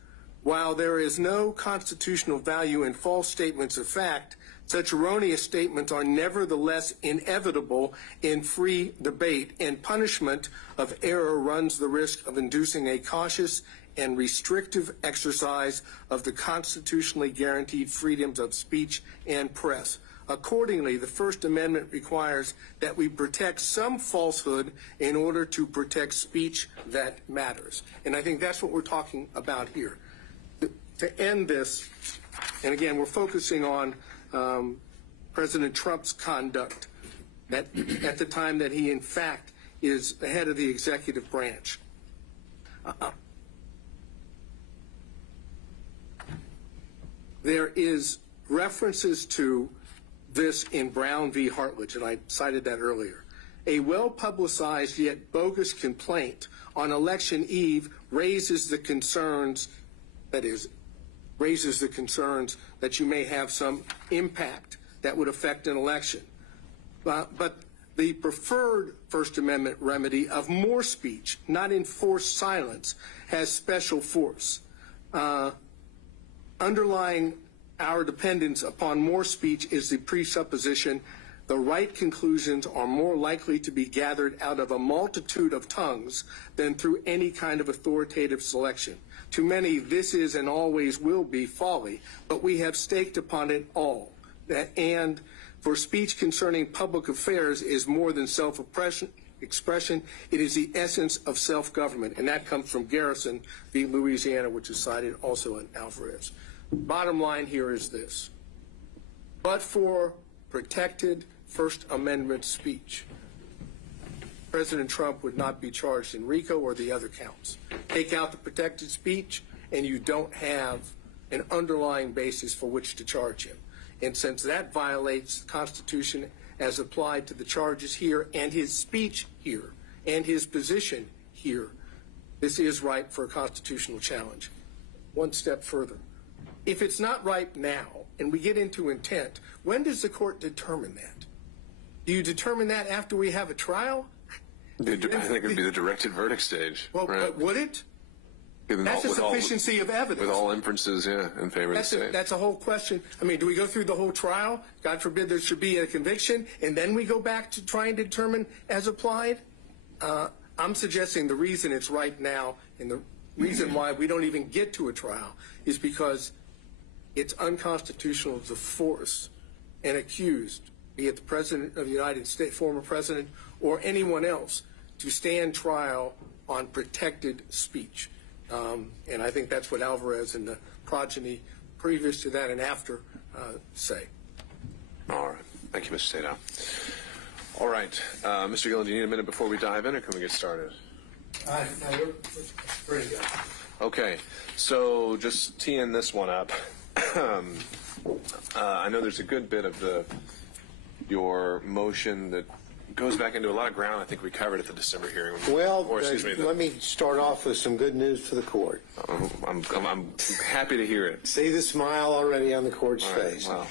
"While there is no constitutional value in false statements of fact, such erroneous statements are nevertheless inevitable in free debate, and punishment of error runs the risk of inducing a cautious and restrictive exercise of the constitutionally guaranteed freedoms of speech and press. Accordingly, the First Amendment requires that we protect some falsehood in order to protect speech that matters." And I think that's what we're talking about here. To end this, and again, we're focusing on President Trump's conduct at the time that he, in fact, is the head of the executive branch. There is references to this in Brown v. Hartledge, and I cited that earlier. A well-publicized yet bogus complaint on election eve raises the concerns that you may have some impact that would affect an election. But the preferred First Amendment remedy of more speech, not enforced silence, has special force. Underlying our dependence upon more speech is the presupposition the right conclusions are more likely to be gathered out of a multitude of tongues than through any kind of authoritative selection. To many, this is and always will be folly, but we have staked upon it all. And for speech concerning public affairs is more than self-expression, it is the essence of self-government. And that comes from Garrison v. Louisiana, which is cited also in Alvarez. Bottom line here is this. But for protected First Amendment speech, President Trump would not be charged in RICO or the other counts. Take out the protected speech, and you don't have an underlying basis for which to charge him. And since that violates the Constitution as applied to the charges here and his speech here and his position here, this is ripe for a constitutional challenge. One step further. If it's not ripe now, and we get into intent, when does the court determine that? Do you determine that after we have a trial? I think it would be the directed verdict stage. Well, right? Would it? That's a sufficiency of evidence. With all inferences, in favor of the state. That's a whole question. I mean, do we go through the whole trial? God forbid there should be a conviction, and then we go back to trying to determine as applied? I'm suggesting the reason it's ripe now, and the reason why we don't even get to a trial, is because it's unconstitutional to force an accused, be it the President of the United States, former President, or anyone else, to stand trial on protected speech. And I think that's what Alvarez and the progeny previous to that and after say. All right. Thank you, Mr. Sadow. All right. Mr. Gillen, do you need a minute before we dive in, or can we get started? We're ready to go. Okay, so just teeing this one up. I know there's a good bit of your motion that goes back into a lot of ground I think we covered at the December hearing. Well, let me start off with some good news for the court. I'm happy to hear it. See the smile already on the court's face. Wow.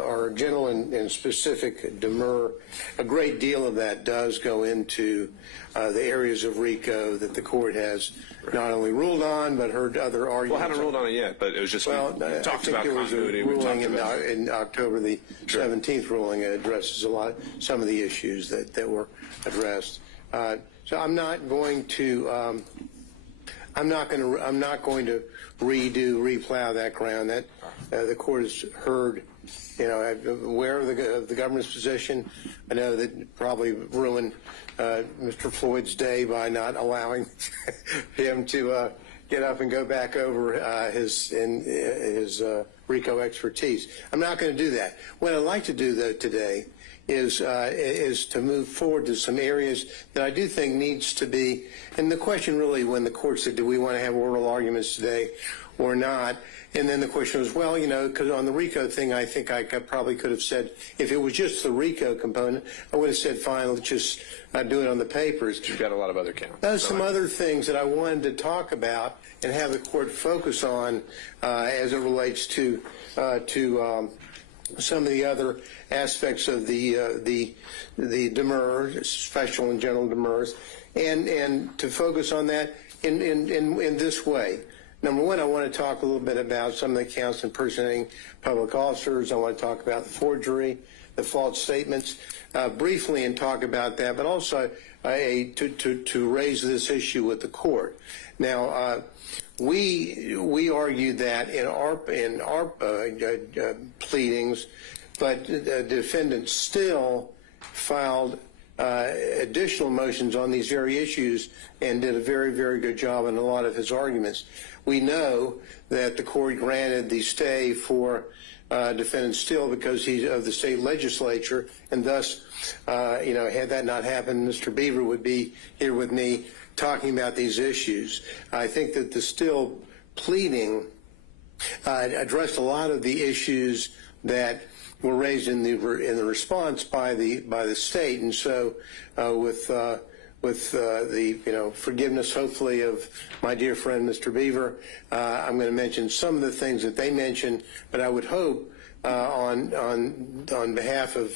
Our general and specific demur, a great deal of that does go into the areas of RICO that the court has not only ruled on but heard other arguments. Well, I haven't ruled on it yet, but it was just we talked about continuity. There was a ruling in October the 17th ruling that addresses some of the issues that were addressed. So I'm not going to replow that ground. That the court has heard. Aware of the government's position. I know that probably ruined Mr. Floyd's day by not allowing him to get up and go back over his RICO expertise. I'm not going to do that. What I'd like to do, though, today is to move forward to some areas that I do think needs to be. And the question really, when the court said, do we want to have oral arguments today or not? And then the question was, well, because on the RICO thing, I think I probably could have said, if it was just the RICO component, I would have said, fine, let's just do it on the papers. You've got a lot of other counts. There's some other things that I wanted to talk about and have the court focus on as it relates to some of the other aspects of the demur, special and general demurs, and to focus on that in this way. Number one, I want to talk a little bit about some of the counts impersonating public officers. I want to talk about the forgery, the false statements, briefly, and talk about that, but also to raise this issue with the court. Now, we argued that in our pleadings, but the defendant still filed additional motions on these very issues and did a very, very good job in a lot of his arguments. We know that the court granted the stay for defendant Still because he's of the state legislature, and thus, had that not happened, Mr. Beaver would be here with me talking about these issues. I think that the Still pleading addressed a lot of the issues that were raised in the response by the state, and so with the forgiveness, hopefully, of my dear friend Mr. Beaver, I'm going to mention some of the things that they mentioned, but I would hope on behalf of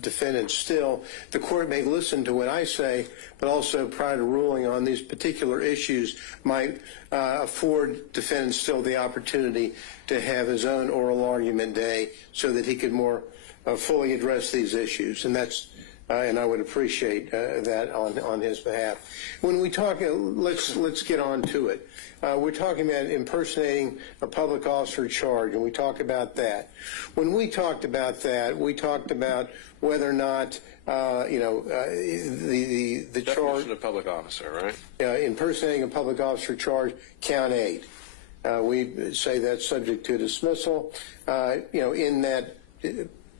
defendants Still, the court may listen to what I say, but also prior to ruling on these particular issues might afford defendant Still the opportunity to have his own oral argument day so that he could more fully address these issues, and that's. And I would appreciate that on his behalf. When we talk, let's get on to it. We're talking about impersonating a public officer charge, and we talk about that. When we talked about that, we talked about whether or not the charge. Definition of public officer, right? Impersonating a public officer charge, count 8. We say that's subject to dismissal. In that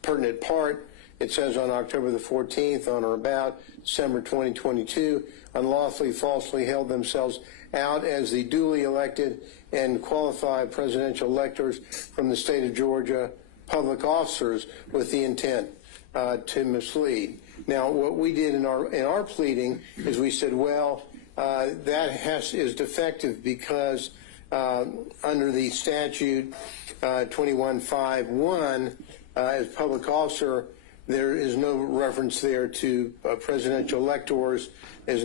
pertinent part. It says on October the 14th, on or about December 2022, unlawfully, falsely held themselves out as the duly elected and qualified presidential electors from the state of Georgia, public officers with the intent to mislead. Now, what we did in our pleading is we said, well, that is defective because under the statute 2151, as public officer, there is no reference there to presidential electors as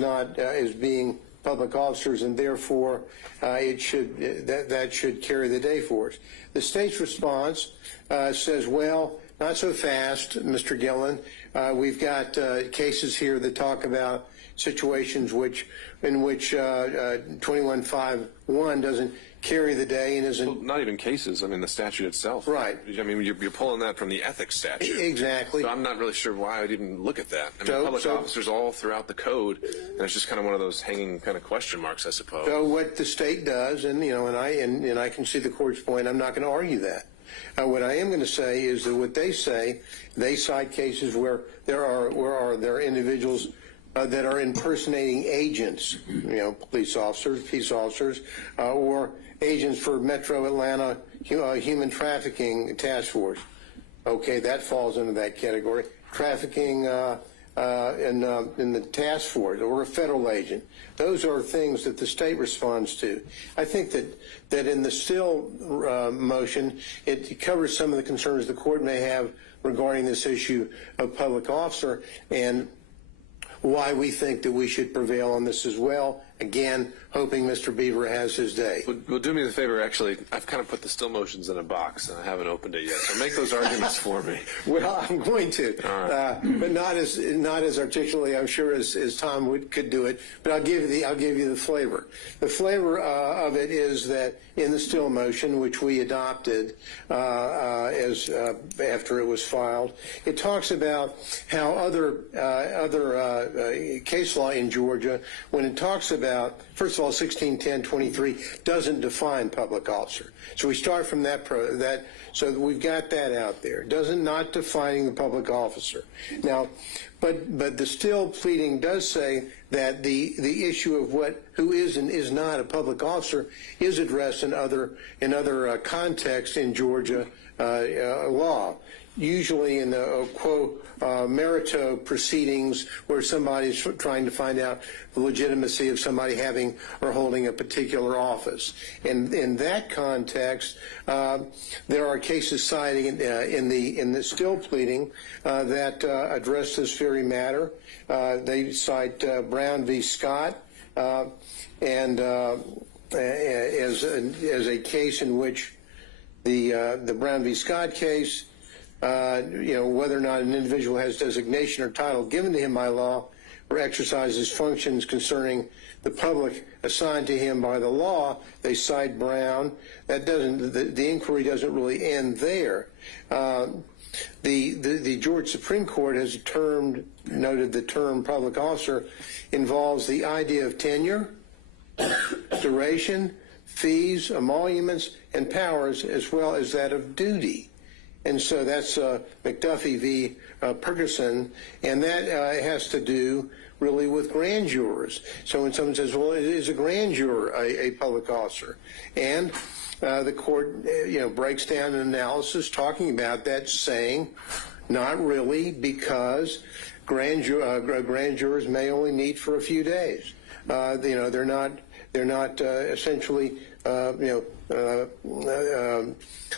being public officers, and therefore that should carry the day for us. The state's response says, well, not so fast, Mr. Gillen. We've got cases here that talk about situations in which 2151 doesn't carry the day and isn't. Well, not even cases. I mean, the statute itself. Right. I mean, you're pulling that from the ethics statute. Exactly. So I'm not really sure why I'd even look at that. I mean, public officers all throughout the code, and it's just kind of one of those hanging kind of question marks, I suppose. So what the state does, and I can see the court's point. I'm not going to argue that. What I am going to say is that what they say, they cite cases where there are individuals that are impersonating agents, police officers, peace officers, or agents for Metro Atlanta Human Trafficking Task Force. Okay, that falls into that category. Trafficking in the task force or a federal agent. Those are things that the state responds to. I think that in the Still motion, it covers some of the concerns the court may have regarding this issue of public officer and why we think that we should prevail on this as well. Again, hoping Mr. Beaver has his day. Well, do me the favor, actually, I've kind of put the Still motions in a box, and I haven't opened it yet, so make those arguments for me. Well, I'm going to, right. But not as articulately, I'm sure, as Tom could do it. But I'll give you the flavor. The flavor of it is that in the Still motion, which we adopted after it was filed, it talks about how other case law in Georgia, when it talks about, first of all, 1610-23 doesn't define public officer. So we start from that, so we've got that out there. Not defining the public officer. Now, but the Still pleading does say that the issue of who is and is not a public officer is addressed in other contexts in Georgia law. Usually in the quo merito proceedings where somebody's trying to find out the legitimacy of somebody having or holding a particular office. And in that context, there are cases cited in the Still pleading that address this very matter. They cite Brown v. Scott and as a case in which the Brown v. Scott case, whether or not an individual has designation or title given to him by law or exercises functions concerning the public assigned to him by the law, they cite Brown. That doesn't, the inquiry doesn't really end there. The Georgia Supreme Court has noted the term public officer involves the idea of tenure, duration, fees, emoluments, and powers, as well as that of duty. And so that's McAfee v. Ferguson, and that has to do really with grand jurors. So when someone says, well, is a grand juror a public officer? And the court breaks down an analysis talking about that, saying not really, because grand jurors may only meet for a few days. They're not essentially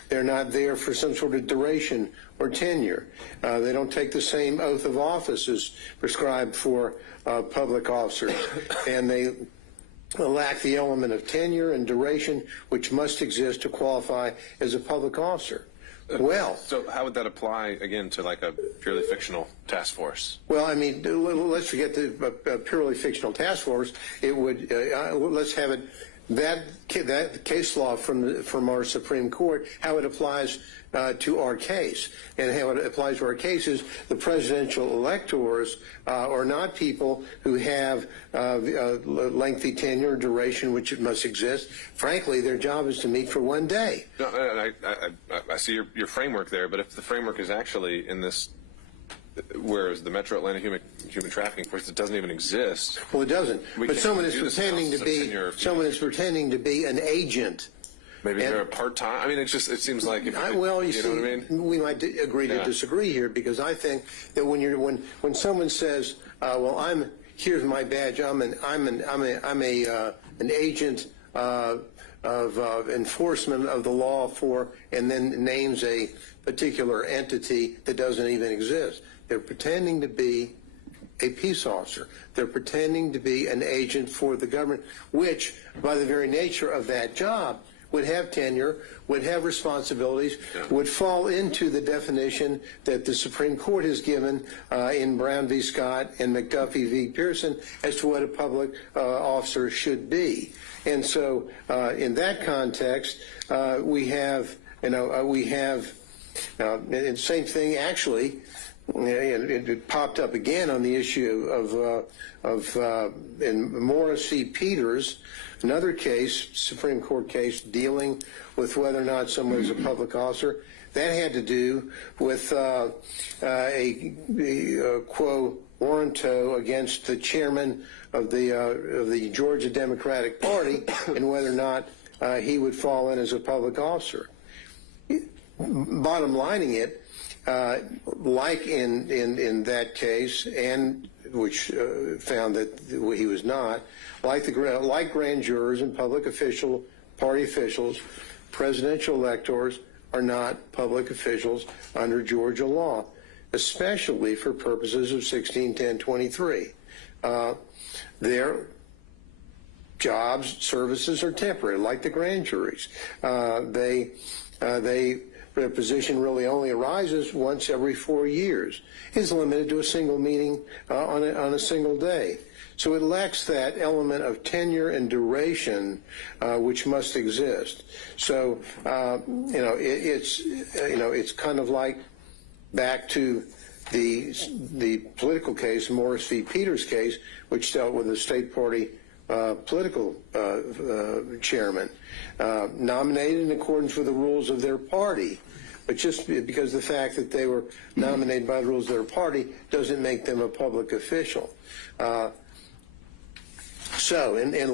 they're not there for some sort of duration or tenure. They don't take the same oath of office as prescribed for public officers, and they lack the element of tenure and duration which must exist to qualify as a public officer. Well, so how would that apply again to like a purely fictional task force? Well, I mean, let's forget the purely fictional task force. It would let's have it that case law from our Supreme Court, how it applies to our case, and how it applies to our case is the presidential electors are not people who have lengthy tenure or duration, which it must exist. Frankly, their job is to meet for one day. No, I see your framework there, but if the framework is actually in this, whereas the Metro Atlanta Human Trafficking Force, it doesn't even exist. Well, it doesn't. But someone is pretending to be an agent. Maybe they're a part-time. I mean, it seems like if you know what I mean? We might agree to disagree here, because I think that when someone says, "Well, here's my badge. I'm an agent of enforcement of the law for," and then names a particular entity that doesn't even exist. They're pretending to be a peace officer. They're pretending to be an agent for the government, which, by the very nature of that job, would have tenure, would have responsibilities, would fall into the definition that the Supreme Court has given in Brown v. Scott and McAfee v. Pearson as to what a public officer should be. And so in that context, we have, and same thing actually, it popped up again on the issue in Morris v. Peters, another case, Supreme Court case, dealing with whether or not someone is a public officer. that had to do with a quo warranto against the chairman of the Georgia Democratic Party and whether or not he would fall in as a public officer. Bottom lining it, like in that case, and which found that he was not, like grand jurors and public party officials, presidential electors are not public officials under Georgia law, especially for purposes of 161023. Their jobs, services are temporary, like the grand juries. Their position really only arises once every 4 years. It's limited to a single meeting on a single day. So it lacks that element of tenure and duration which must exist. So it's kind of like back to the political case, Morris v. Peters case, which dealt with a state party political chairman nominated in accordance with the rules of their party. But just because the fact that they were nominated by the rules of their party doesn't make them a public official. And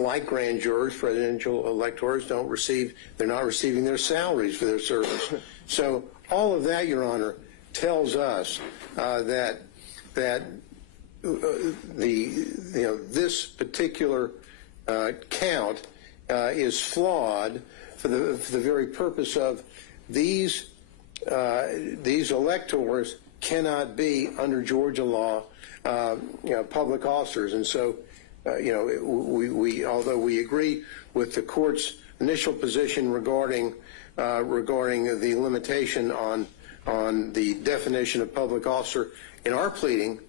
like grand jurors, presidential electors they're not receiving their salaries for their service. So all of that, Your Honor, tells us that this particular count is flawed for the very purpose of these electors cannot be under Georgia law public officers, and so we although we agree with the court's initial position regarding the limitation on the definition of public officer in our pleading,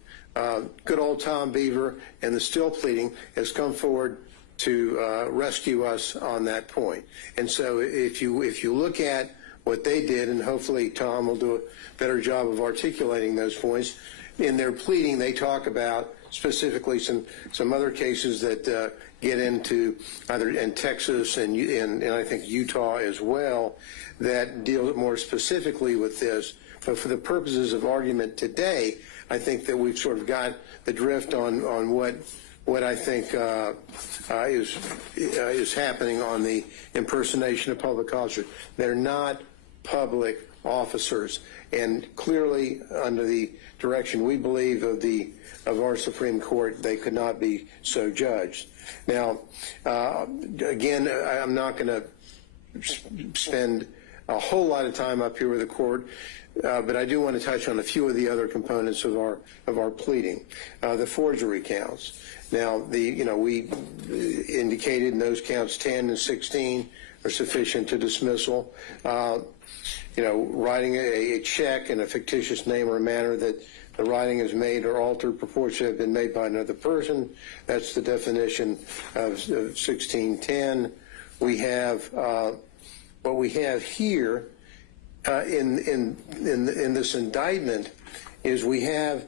good old Tom Beaver and the still pleading has come forward to rescue us on that point. And so if you look at what they did, and hopefully Tom will do a better job of articulating those points, in their pleading they talk about specifically some other cases that get into either in Texas and I think Utah as well that deal more specifically with this. But for the purposes of argument today, I think that we've sort of got the drift on what I think is happening on the impersonation of public officers. They're not public officers, and clearly under the direction we believe of our Supreme Court, they could not be so judged. Now, again, I'm not going to spend a whole lot of time up here with the court, but I do want to touch on a few of the other components of our pleading. The forgery counts. Now, we indicated in those counts 10 and 16 are sufficient to dismissal. Writing a check in a fictitious name or manner that the writing is made or altered purports to have been made by another person. That's the definition of 1610. We have what we have here in this indictment is we have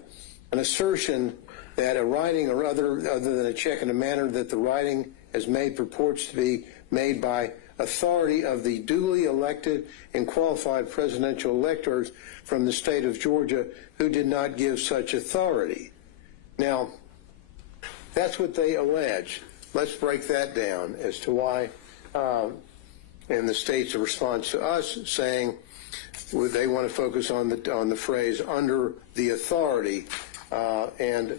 an assertion that a writing or other than a check in a manner that the writing is made purports to be made by authority of the duly elected and qualified presidential electors from the state of Georgia who did not give such authority. Now, that's what they allege. Let's break that down as to why, and the state's response to us saying they want to focus on the phrase under the authority, and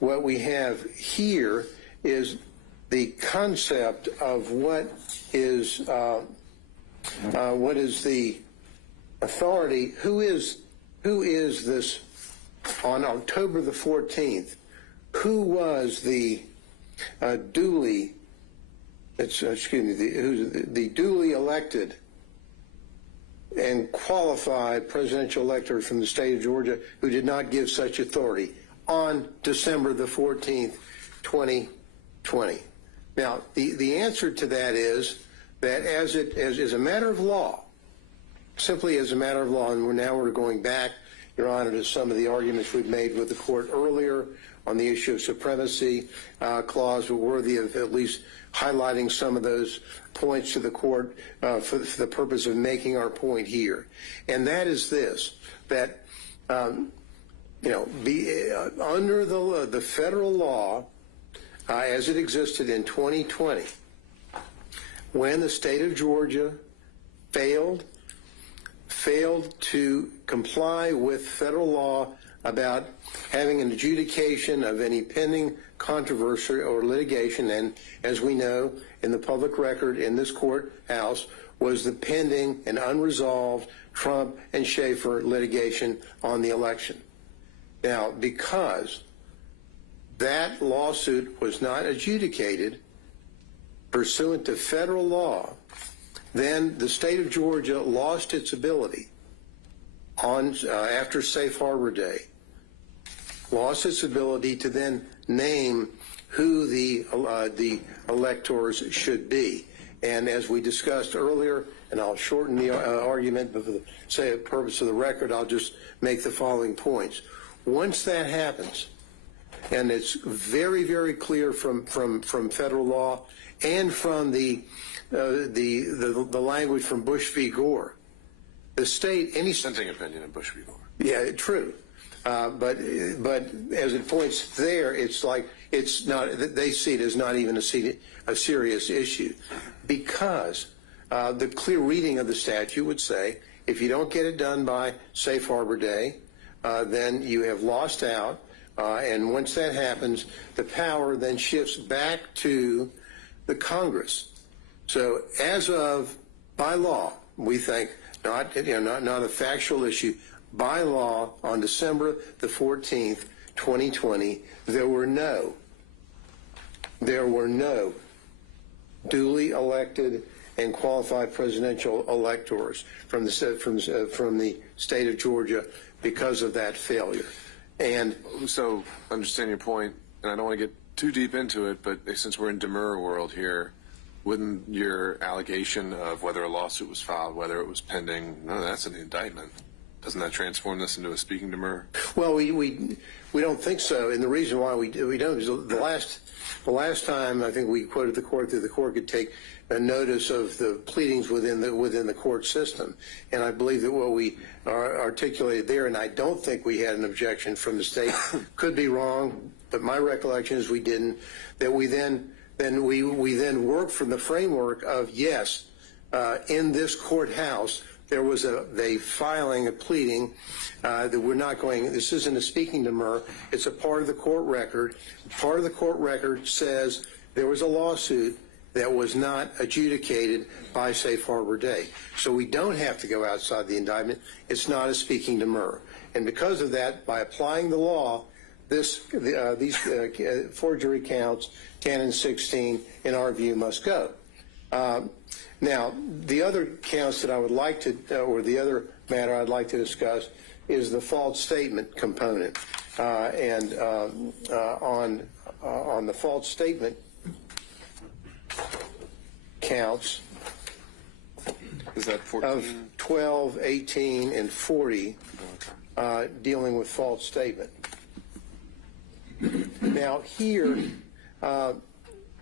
what we have here is the concept of what is the authority. Who is this on October the 14th? Who was the duly elected and qualified presidential elector from the state of Georgia who did not give such authority on December the 14th, 2020? Now, the answer to that is that as a matter of law, simply as a matter of law, and now we're going back Your Honor, to some of the arguments we've made with the court earlier on the issue of supremacy clause were worthy of at least highlighting some of those points to the court for the purpose of making our point here. And that is this, that, under the federal law as it existed in 2020, when the state of Georgia failed to comply with federal law about having an adjudication of any pending controversy or litigation, and as we know, in the public record in this courthouse was the pending and unresolved Trump and Schaefer litigation on the election. Now, because that lawsuit was not adjudicated pursuant to federal law, then the state of Georgia lost its ability after Safe Harbor Day, lost its ability to then name who the electors should be. And as we discussed earlier, and I'll shorten the argument, but for the purpose of the record, I'll just make the following points. Once that happens, and it's very, very clear from federal law and from the language from Bush v. Gore, the state, any Dissenting opinion in Bush v. Gore. Yeah, true. But as it points there, it's like it's not. They see it as not even a serious issue, because the clear reading of the statute would say if you don't get it done by Safe Harbor Day, then you have lost out. And once that happens, the power then shifts back to the Congress. So as of by law, we think not a factual issue. By law, on December the 14th, 2020, there were no duly elected and qualified presidential electors from the state of Georgia because of that failure. And so, understand your point, and I don't want to get too deep into it, but since we're in demurrer world here, wouldn't your allegation of whether a lawsuit was filed, whether it was pending, no, that's an indictment. Doesn't that transform this into a speaking demurrer? Well, we don't think so, and the reason why we don't is the last time I think we quoted the court that the court could take a notice of the pleadings within the court system, and I believe that what we articulated there, and I don't think we had an objection from the state, could be wrong, but my recollection is we didn't. That we then worked from the framework of yes, in this courthouse. There was a filing, a pleading that we're not going, this isn't a speaking demurrer, it's a part of the court record. Part of the court record says there was a lawsuit that was not adjudicated by Safe Harbor Day. So we don't have to go outside the indictment. It's not a speaking demurrer. And because of that, by applying the law, these forgery counts, 10 and 16, in our view, must go. Now, the other counts that I would like to, or the other matter I'd like to discuss is the false statement component. And on the false statement counts is that 14? Of 12, 18, and 40 dealing with false statement. Now, here,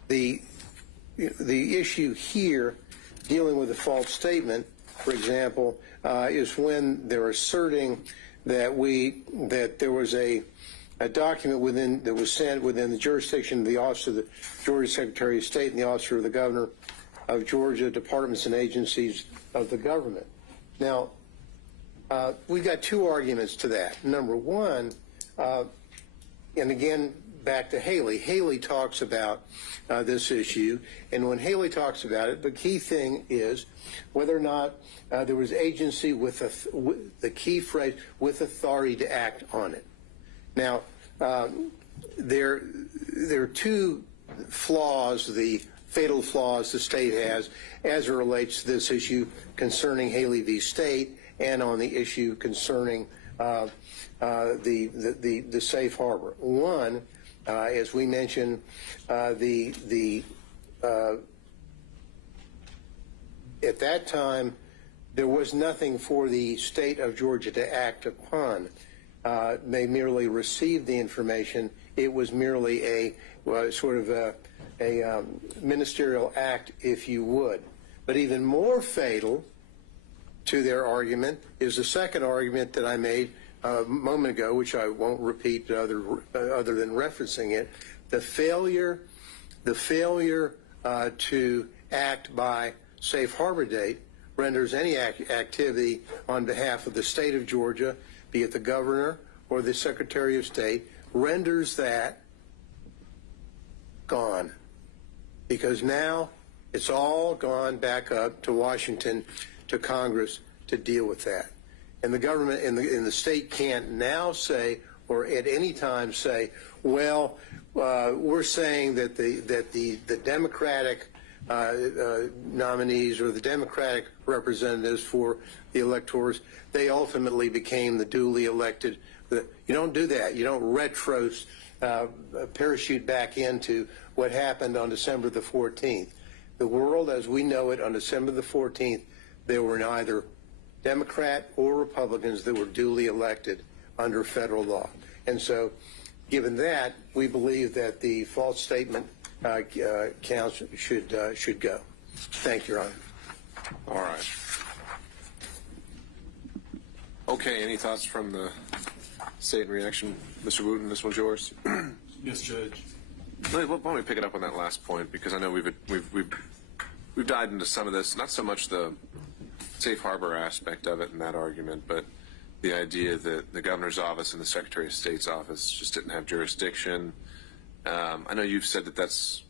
the issue here dealing with a false statement, for example, is when they're asserting that there was a document that was sent within the jurisdiction of the Office of the Georgia Secretary of State and the Office of the Governor of Georgia, departments and agencies of the government. Now, we've got two arguments to that. Number one, and again, back to Haley. Haley talks about this issue, and when Haley talks about it, the key thing is whether or not there was agency with the key phrase, with authority to act on it. Now, there are two flaws, the fatal flaws the state has as it relates to this issue concerning Haley v. State and on the issue concerning the safe harbor. One, as we mentioned, at that time, there was nothing for the state of Georgia to act upon. they merely received the information. It was merely a sort of a ministerial act, if you would. But even more fatal to their argument is the second argument that I made a moment ago, which I won't repeat other than referencing it. The failure to act by safe harbor date renders any activity on behalf of the state of Georgia, be it the governor or the Secretary of State, renders that gone. Because now it's all gone back up to Washington, to Congress, to deal with that. And the government in the state can't now say, or at any time say, well, we're saying that the Democratic nominees or the Democratic representatives for the electors, they ultimately became the duly elected. You don't do that. You don't parachute back into what happened on December the 14th. The world as we know it on December the 14th, there were neither Democrat or Republicans that were duly elected under federal law. And so, given that, we believe that the false statement counts should go. Thank you, Your Honor. All right. Okay, any thoughts from the state in reaction? Mr. Wooten, this one's yours. Yes, Judge. Why don't we pick it up on that last point, because I know we've dived into some of this, not so much the safe harbor aspect of it in that argument, but the idea that the governor's office and the Secretary of State's office just didn't have jurisdiction. I know you've said that that's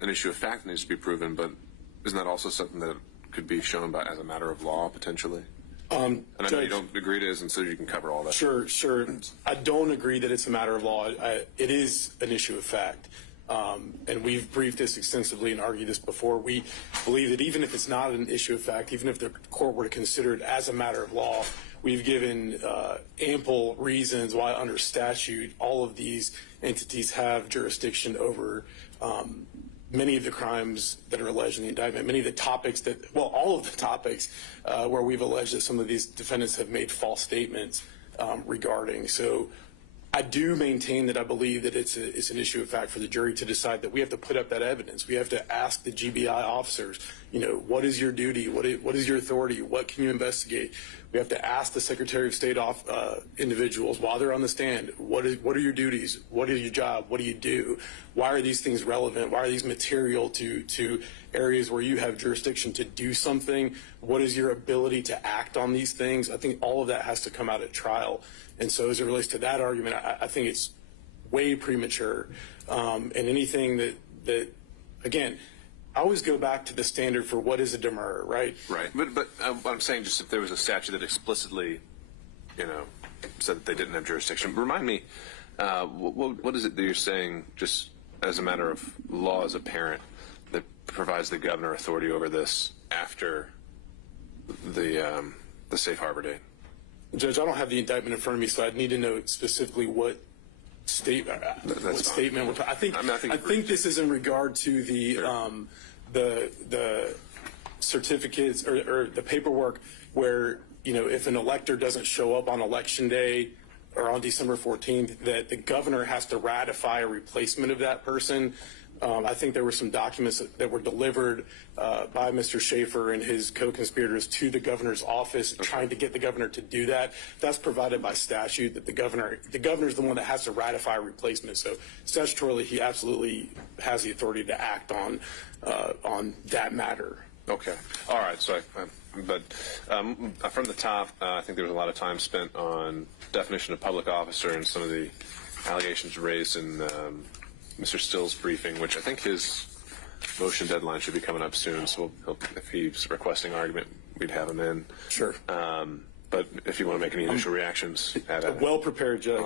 an issue of fact that needs to be proven, but isn't that also something that could be shown as a matter of law, potentially? And I know you don't agree it is, and so you can cover all that. Sure. I don't agree that it's a matter of law. It is an issue of fact. And we've briefed this extensively and argued this before. We believe that even if it's not an issue of fact, even if the court were to consider it as a matter of law, we've given ample reasons why under statute all of these entities have jurisdiction over many of the crimes that are alleged in the indictment, many of the topics all of the topics where we've alleged that some of these defendants have made false statements regarding. So I do maintain that I believe that it's an issue of fact for the jury to decide that we have to put up that evidence. We have to ask the GBI officers, what is your duty? What is your authority? What can you investigate? We have to ask the Secretary of State individuals while they're on the stand, what are your duties? What is your job? What do you do? Why are these things relevant? Why are these material to areas where you have jurisdiction to do something? What is your ability to act on these things? I think all of that has to come out at trial. And so as it relates to that argument, I think it's way premature. And anything that again, I always go back to the standard for what is a demurrer, right? Right. But what I'm saying, just if there was a statute that explicitly, said that they didn't have jurisdiction, remind me, what is it that you're saying, just as a matter of law as a parent, that provides the governor authority over this after the safe harbor date? Judge, I don't have the indictment in front of me, so I'd need to know specifically what statement. I think this is in regard to the certificates or the paperwork where if an elector doesn't show up on election day or on December 14th, that the governor has to ratify a replacement of that person. I think there were some documents that were delivered by Mr. Schaefer and his co-conspirators to the governor's office, trying to get the governor to do that. That's provided by statute, that the governor is the one that has to ratify a replacement. So statutorily, he absolutely has the authority to act on that matter. Okay. All right. So, from the top, I think there was a lot of time spent on definition of public officer and some of the allegations raised in Mr. Still's briefing, which I think his motion deadline should be coming up soon. So if he's requesting argument, we'd have him in. Sure. But if you want to make any initial reactions, well prepared, Judge.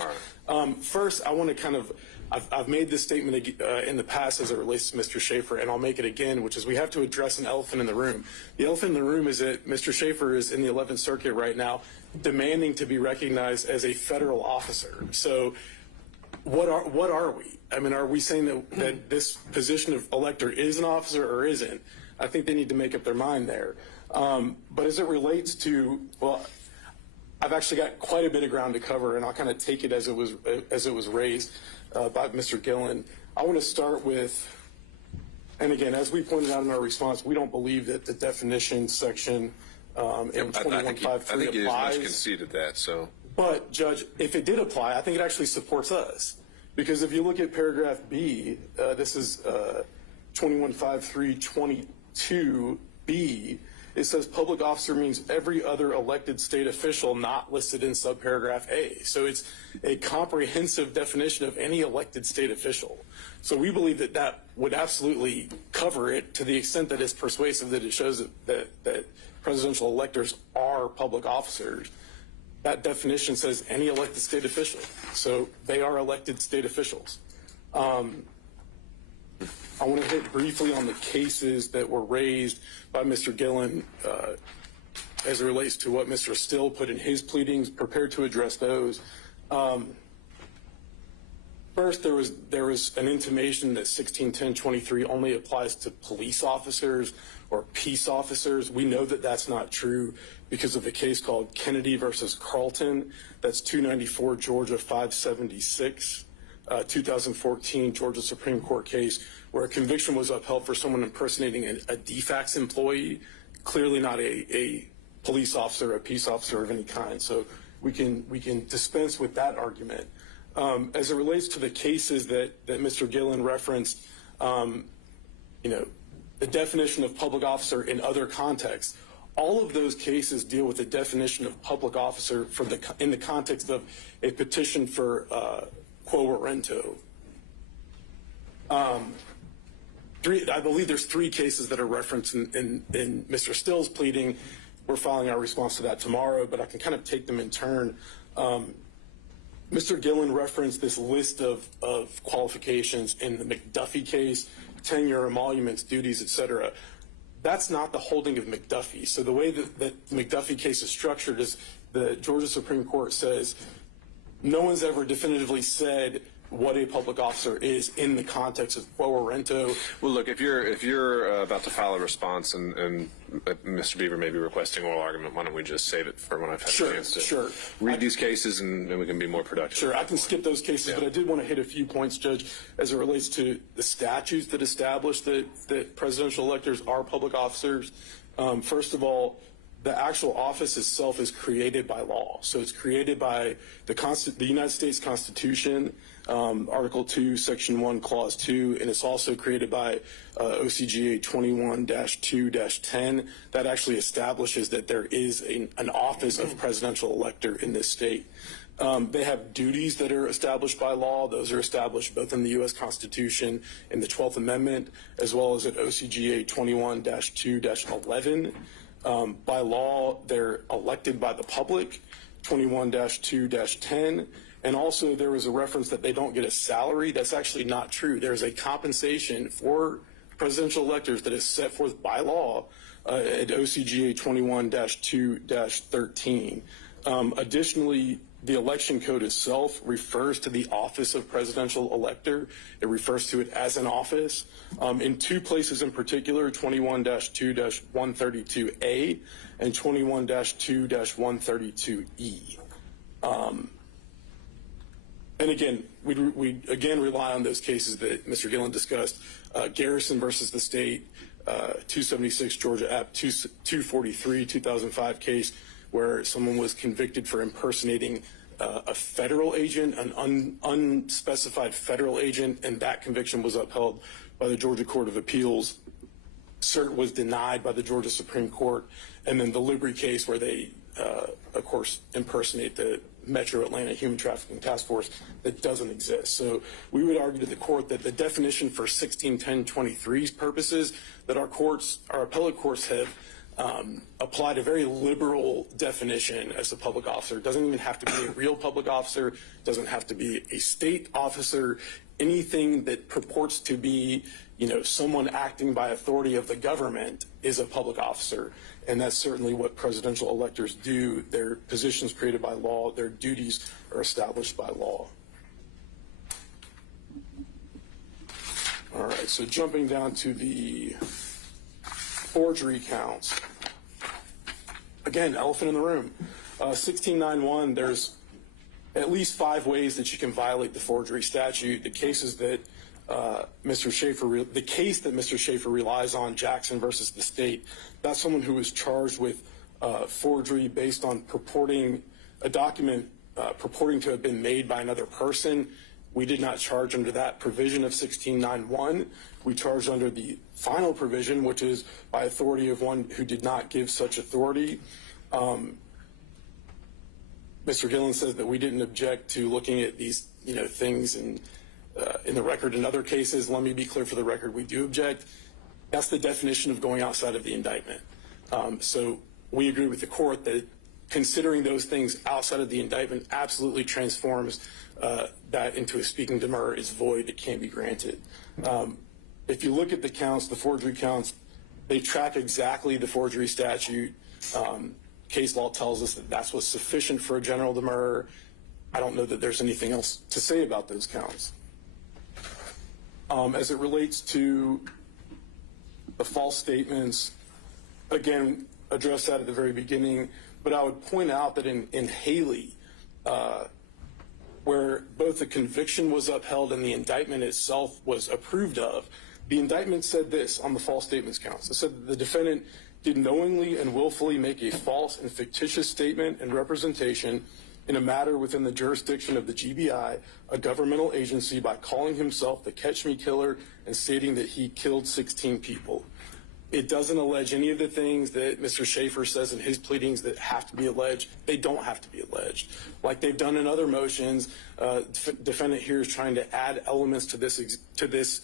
All right. First, I want to I've made this statement in the past as it relates to Mr. Schaefer, and I'll make it again, which is we have to address an elephant in the room. The elephant in the room is that Mr. Schaefer is in the 11th Circuit right now, demanding to be recognized as a federal officer. So what are we? I mean, are we saying that this position of elector is an officer or isn't? I think they need to make up their mind there. But as it relates to, I've actually got quite a bit of ground to cover, and I'll kind of take it as it was raised by Mr. Gillen. I want to start with, and again, as we pointed out in our response, we don't believe that the definition section in 2153 I think you applies. much conceded that. So, But Judge, if it did apply, I think it actually supports us, because if you look at paragraph B, this is 215322B. It says public officer means every other elected state official not listed in subparagraph A. So it's a comprehensive definition of any elected state official. So we believe that that would absolutely cover it to the extent that it's persuasive, that it shows that presidential electors are public officers. That definition says any elected state official. So they are elected state officials. I want to hit briefly on the cases that were raised by Mr. Gillen as it relates to what Mr. Still put in his pleadings, prepared to address those. First, there was an intimation that 161023 only applies to police officers or peace officers. We know that that's not true because of a case called Kennedy versus Carlton. That's 294 Georgia 576. 2014 Georgia Supreme Court case where a conviction was upheld for someone impersonating a DFACS employee, clearly not a police officer, a peace officer of any kind. So we can dispense with that argument. As it relates to the cases that Mr. Gillen referenced, the definition of public officer in other contexts, all of those cases deal with the definition of public officer in the context of a petition for quo warranto. I believe there's 3 cases that are referenced in Mr. Still's pleading. We're filing our response to that tomorrow, but I can kind of take them in turn. Mr. Gillen referenced this list of qualifications in the McDuffie case, tenure, emoluments, duties, etc. That's not the holding of McDuffie. So the way that the McDuffie case is structured is the Georgia Supreme Court says no one's ever definitively said what a public officer is in the context of quo warranto. well, look, if you're about to file a response and Mr. Beaver may be requesting oral argument, why don't we just save it for when I've had a chance to read these cases and we can be more productive. Sure, I can skip those cases, but I did want to hit a few points, Judge, as it relates to the statutes that establish that presidential electors are public officers. First of all, the actual office itself is created by law. So it's created by the United States Constitution, Article 2, Section 1, Clause 2, and it's also created by OCGA 21-2-10. That actually establishes that there is an office of presidential elector in this state. They have duties that are established by law. Those are established both in the U.S. Constitution and the 12th Amendment, as well as at OCGA 21-2-11. By law, they're elected by the public, 21-2-10. And also there was a reference that they don't get a salary. That's actually not true. There's a compensation for presidential electors that is set forth by law at OCGA 21-2-13. Additionally, the election code itself refers to the office of presidential elector. It refers to it as an office. In 2 places in particular, 21-2-132A and 21-2-132E. And again, we again rely on those cases that Mr. Gillen discussed. Garrison versus the state, 276 Georgia App 243, 2005 case where someone was convicted for impersonating a federal agent, an unspecified federal agent, and that conviction was upheld by the Georgia Court of Appeals. Cert was denied by the Georgia Supreme Court. And then the Libri case where they, of course, impersonate the Metro Atlanta Human Trafficking Task Force that doesn't exist. So we would argue to the court that the definition for 161023's purposes, that our appellate courts have applied a very liberal definition as a public officer. It doesn't even have to be a real public officer. It doesn't have to be a state officer. Anything that purports to be, someone acting by authority of the government is a public officer. And that's certainly what presidential electors do. Their positions created by law, their duties are established by law. All right, so jumping down to the forgery counts. Again, elephant in the room. 1691, there's at least 5 ways that you can violate the forgery statute. The cases that the case that Mr. Schaefer relies on, Jackson versus the state, that's someone who was charged with forgery based on purporting a document purporting to have been made by another person. We did not charge under that provision of 1691. We charged under the final provision, which is by authority of one who did not give such authority. Mr. Gillen says that we didn't object to looking at these, things in the record in other cases. Let me be clear for the record, we do object. That's the definition of going outside of the indictment. So we agree with the court that considering those things outside of the indictment absolutely transforms that into a speaking demur is void, it can't be granted. If you look at the counts, the forgery counts, they track exactly the forgery statute. Case law tells us that that's what's sufficient for a general demur. I don't know that there's anything else to say about those counts. As it relates to the false statements, again, address that at the very beginning, but I would point out that in Haley, where both the conviction was upheld and the indictment itself was approved of, the indictment said this on the false statements counts. It said that the defendant did knowingly and willfully make a false and fictitious statement and representation in a matter within the jurisdiction of the GBI, a governmental agency, by calling himself the Catch Me Killer and stating that he killed 16 people. It doesn't allege any of the things that Mr. Schaefer says in his pleadings that have to be alleged. They don't have to be alleged. Like they've done in other motions, defendant here is trying to add elements to this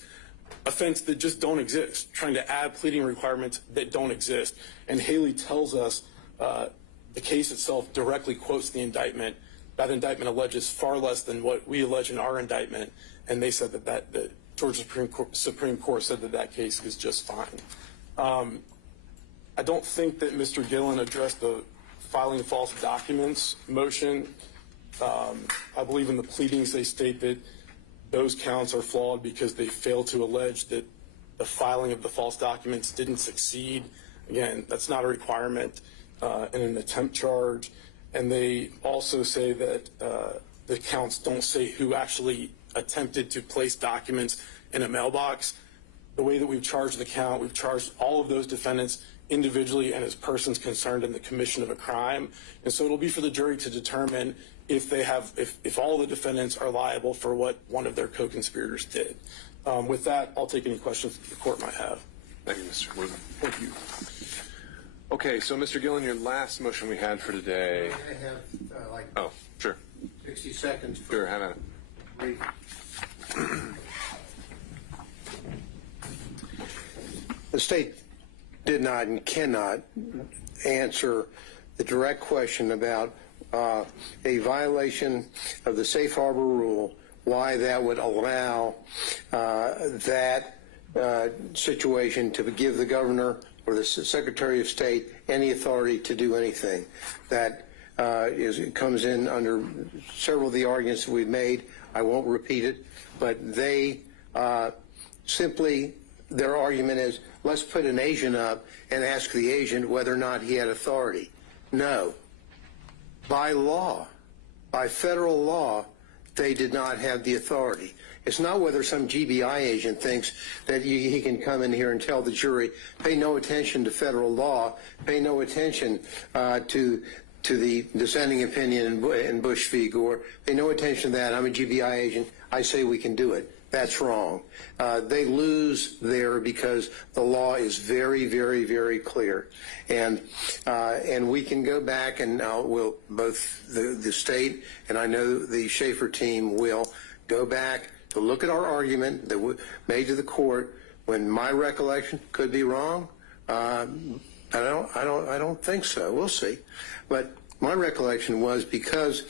offense that just don't exist, trying to add pleading requirements that don't exist. And Haley tells us the case itself directly quotes the indictment. That indictment alleges far less than what we allege in our indictment, and they said that the Georgia Supreme Court said that case is just fine. I don't think that Mr. Gillen addressed the filing false documents motion. I believe in the pleadings they state that those counts are flawed because they fail to allege that the filing of the false documents didn't succeed. Again, that's not a requirement in an attempt charge. And they also say that the counts don't say who actually attempted to place documents in a mailbox. The way that we've charged the count, we've charged all of those defendants individually and as persons concerned in the commission of a crime. And so it'll be for the jury to determine if all the defendants are liable for what one of their co-conspirators did. With that, I'll take any questions that the court might have. Thank you, Mr. Woodman. Thank you. Okay, so Mr. Gillen, your last motion we had for today. I have Oh, sure. 60 seconds. Sure, have at it. The state did not and cannot answer the direct question about a violation of the safe harbor rule, why that would allow that situation to give the governor or the Secretary of State any authority to do anything. That comes in under several of the arguments that we've made. I won't repeat it, but they simply, their argument is, let's put an agent up and ask the agent whether or not he had authority. No. By law, by federal law, they did not have the authority. It's not whether some GBI agent thinks that he can come in here and tell the jury, pay no attention to federal law, pay no attention to the dissenting opinion in Bush v. Gore, pay no attention to that. I'm a GBI agent. I say we can do it. That's wrong. They lose there because the law is very, very, very clear. And we can go back and we'll, both the state and I know the Schaefer team will go back to look at our argument that we made to the court. When my recollection could be wrong, I don't think so. We'll see. But my recollection was because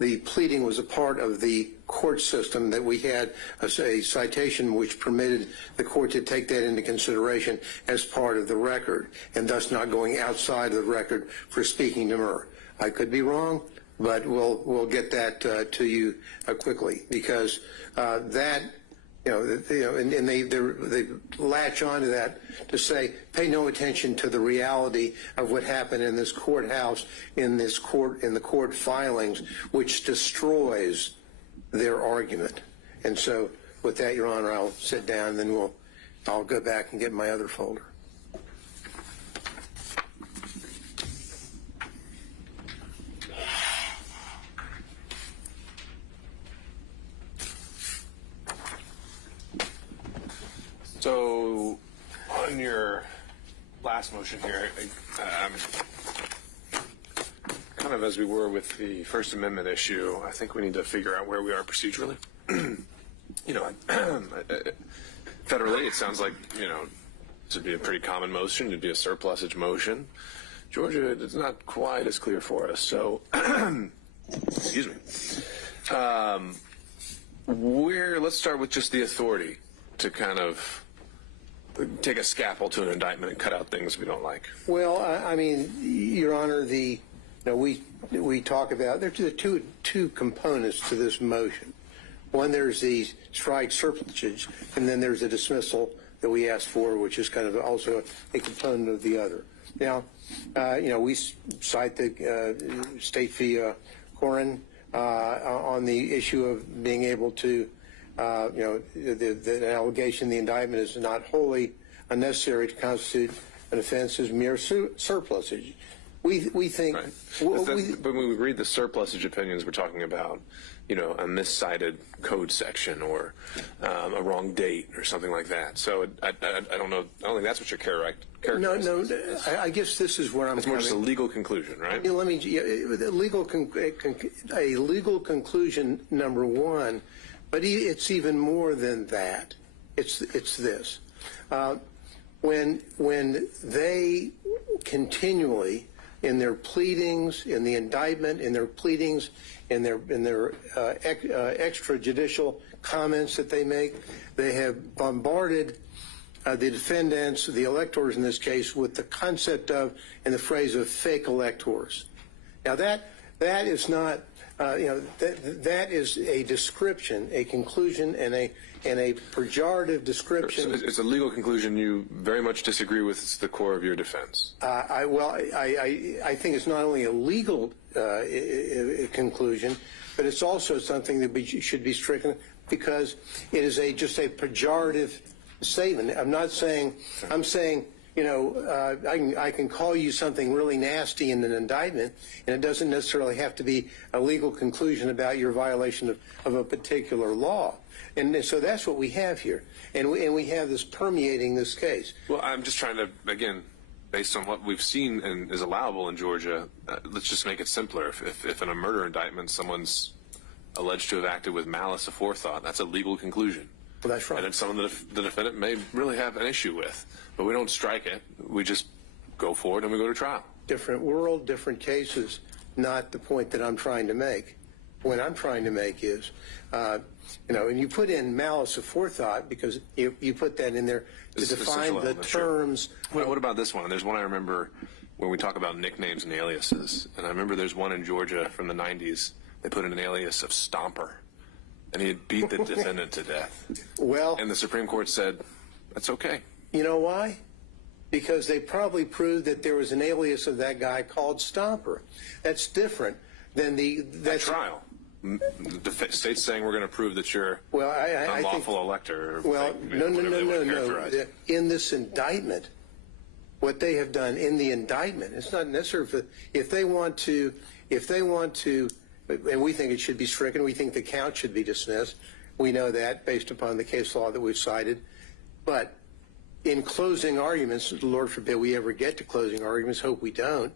the pleading was a part of the court system that we had a citation which permitted the court to take that into consideration as part of the record and thus not going outside of the record for speaking demur. I could be wrong, but we'll get that to you quickly because that and they latch onto that to say, pay no attention to the reality of what happened in this courthouse, in the court filings, which destroys their argument. And so, with that, Your Honor, I'll sit down, and then I'll go back and get my other folder. So, on your last motion here, kind of as we were with the First Amendment issue, I think we need to figure out where we are procedurally. Federally, it sounds like, this would be a pretty common motion. It'd be a surplusage motion. Georgia, it's not quite as clear for us. So, excuse me. Let's start with just the authority to kind of take a scalpel to an indictment and cut out things we don't like. Well, I mean, Your Honor, we talk about there's two components to this motion. One, there's the strike surplusage, and then there's a dismissal that we asked for, which is kind of also a component of the other. Now, we cite the State v. Corin on the issue of being able to, the allegation, the indictment is not wholly unnecessary to constitute an offense as mere surplusage. We think. Right. But when we read the surplusage opinions, we're talking about, a miscited code section or a wrong date or something like that. So I don't know. I don't think that's what you're characterizing. No. I guess this is where I'm. It's more just a legal conclusion, right? Let me. A legal conclusion, number one, but it's even more than that. It's this. When they continually, in their pleadings, in the indictment, in their pleadings, in their extrajudicial comments that they make, they have bombarded the defendants, the electors in this case, with the concept of and the phrase of fake electors. Now that is not, that is a description, a conclusion, and a pejorative description. So it's a legal conclusion you very much disagree with. It's the core of your defense. I think it's not only a legal conclusion, but it's also something that should be stricken because it is just a pejorative statement. I'm not saying. I'm saying. I can call you something really nasty in an indictment, and it doesn't necessarily have to be a legal conclusion about your violation of a particular law. And so that's what we have here. And we have this permeating this case. Well, I'm just trying to, again, based on what we've seen and is allowable in Georgia, let's just make it simpler. If in a murder indictment someone's alleged to have acted with malice aforethought, that's a legal conclusion. Well, that's right. And it's something that the defendant may really have an issue with. But we don't strike it. We just go forward and we go to trial. Different world, different cases, not the point that I'm trying to make. What I'm trying to make is, and you put in malice aforethought because you put that in there to define the terms. Sure. What about this one? There's one I remember when we talk about nicknames and aliases. And I remember there's one in Georgia from the 90s. They put in an alias of Stomper. And he had beat the defendant to death. Well, and the Supreme Court said, that's okay. You know why? Because they probably proved that there was an alias of that guy called Stomper. That's different than that trial. The state's saying we're going to prove that you're an unlawful elector. Well, no. In this indictment, what they have done in the indictment, it's not necessary if they want to, and we think it should be stricken. We think the count should be dismissed. We know that based upon the case law that we've cited. But in closing arguments, Lord forbid we ever get to closing arguments, hope we don't.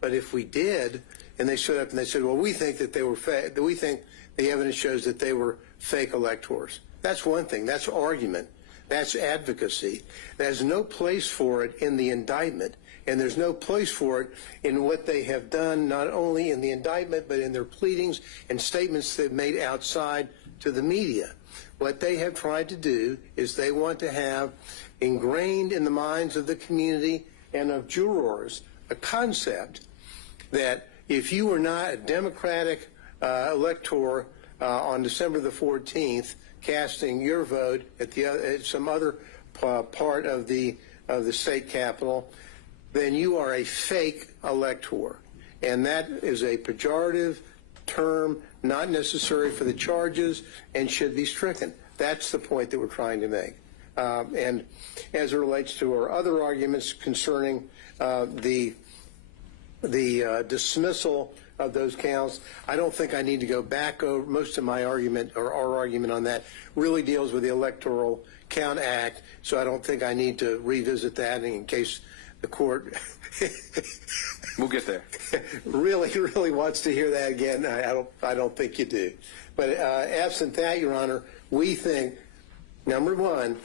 But if we did, and they stood up and they said, well, we think that they were we think the evidence shows that they were fake electors. That's one thing. That's argument. That's advocacy. There's no place for it in the indictment, and there's no place for it in what they have done, not only in the indictment, but in their pleadings and statements they've made outside to the media. What they have tried to do is they want to have ingrained in the minds of the community and of jurors a concept that if you were not a Democratic elector on December the 14th, casting your vote at some other part of the state capitol, then you are a fake elector. And that is a pejorative term, not necessary for the charges, and should be stricken. That's the point that we're trying to make. And as it relates to our other arguments concerning the dismissal of those counts, I don't think I need to go back over. Most of my argument, or our argument on that, really deals with the Electoral Count Act, so I don't think I need to revisit that in case the court We'll get there. really wants to hear that again. I don't think you do. But absent that, Your Honor, we think, number one,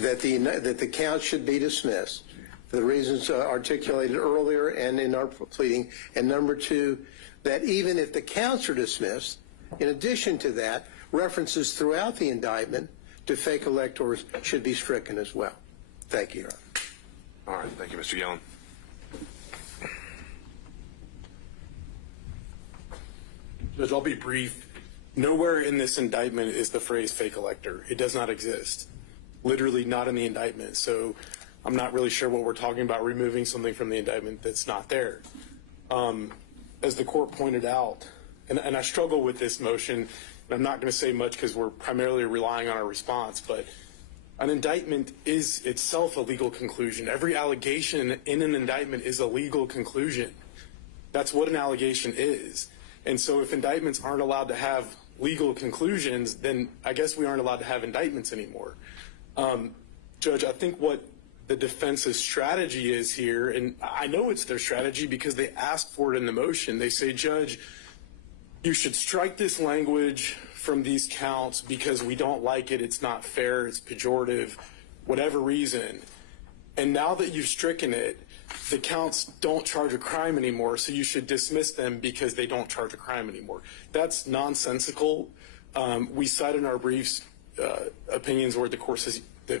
that the count should be dismissed for the reasons articulated earlier and in our pleading, and number two, that even if the counts are dismissed, in addition to that, references throughout the indictment to fake electors should be stricken as well. Thank you, Your Honor. All right. Thank you, Mr. Yellen. Judge, I'll be brief. Nowhere in this indictment is the phrase fake elector. It does not exist. Literally not in the indictment. So I'm not really sure what we're talking about, removing something from the indictment that's not there. As the court pointed out, and I struggle with this motion, and I'm not going to say much because we're primarily relying on our response, but an indictment is itself a legal conclusion. Every allegation in an indictment is a legal conclusion. That's what an allegation is. And so if indictments aren't allowed to have legal conclusions, then I guess we aren't allowed to have indictments anymore. Judge, I think what the defense's strategy is here, and I know it's their strategy because they asked for it in the motion. They say, Judge, you should strike this language from these counts because we don't like it, it's not fair, it's pejorative, whatever reason. And now that you've stricken it, the counts don't charge a crime anymore, so you should dismiss them because they don't charge a crime anymore. That's nonsensical. We cite in our briefs opinions where the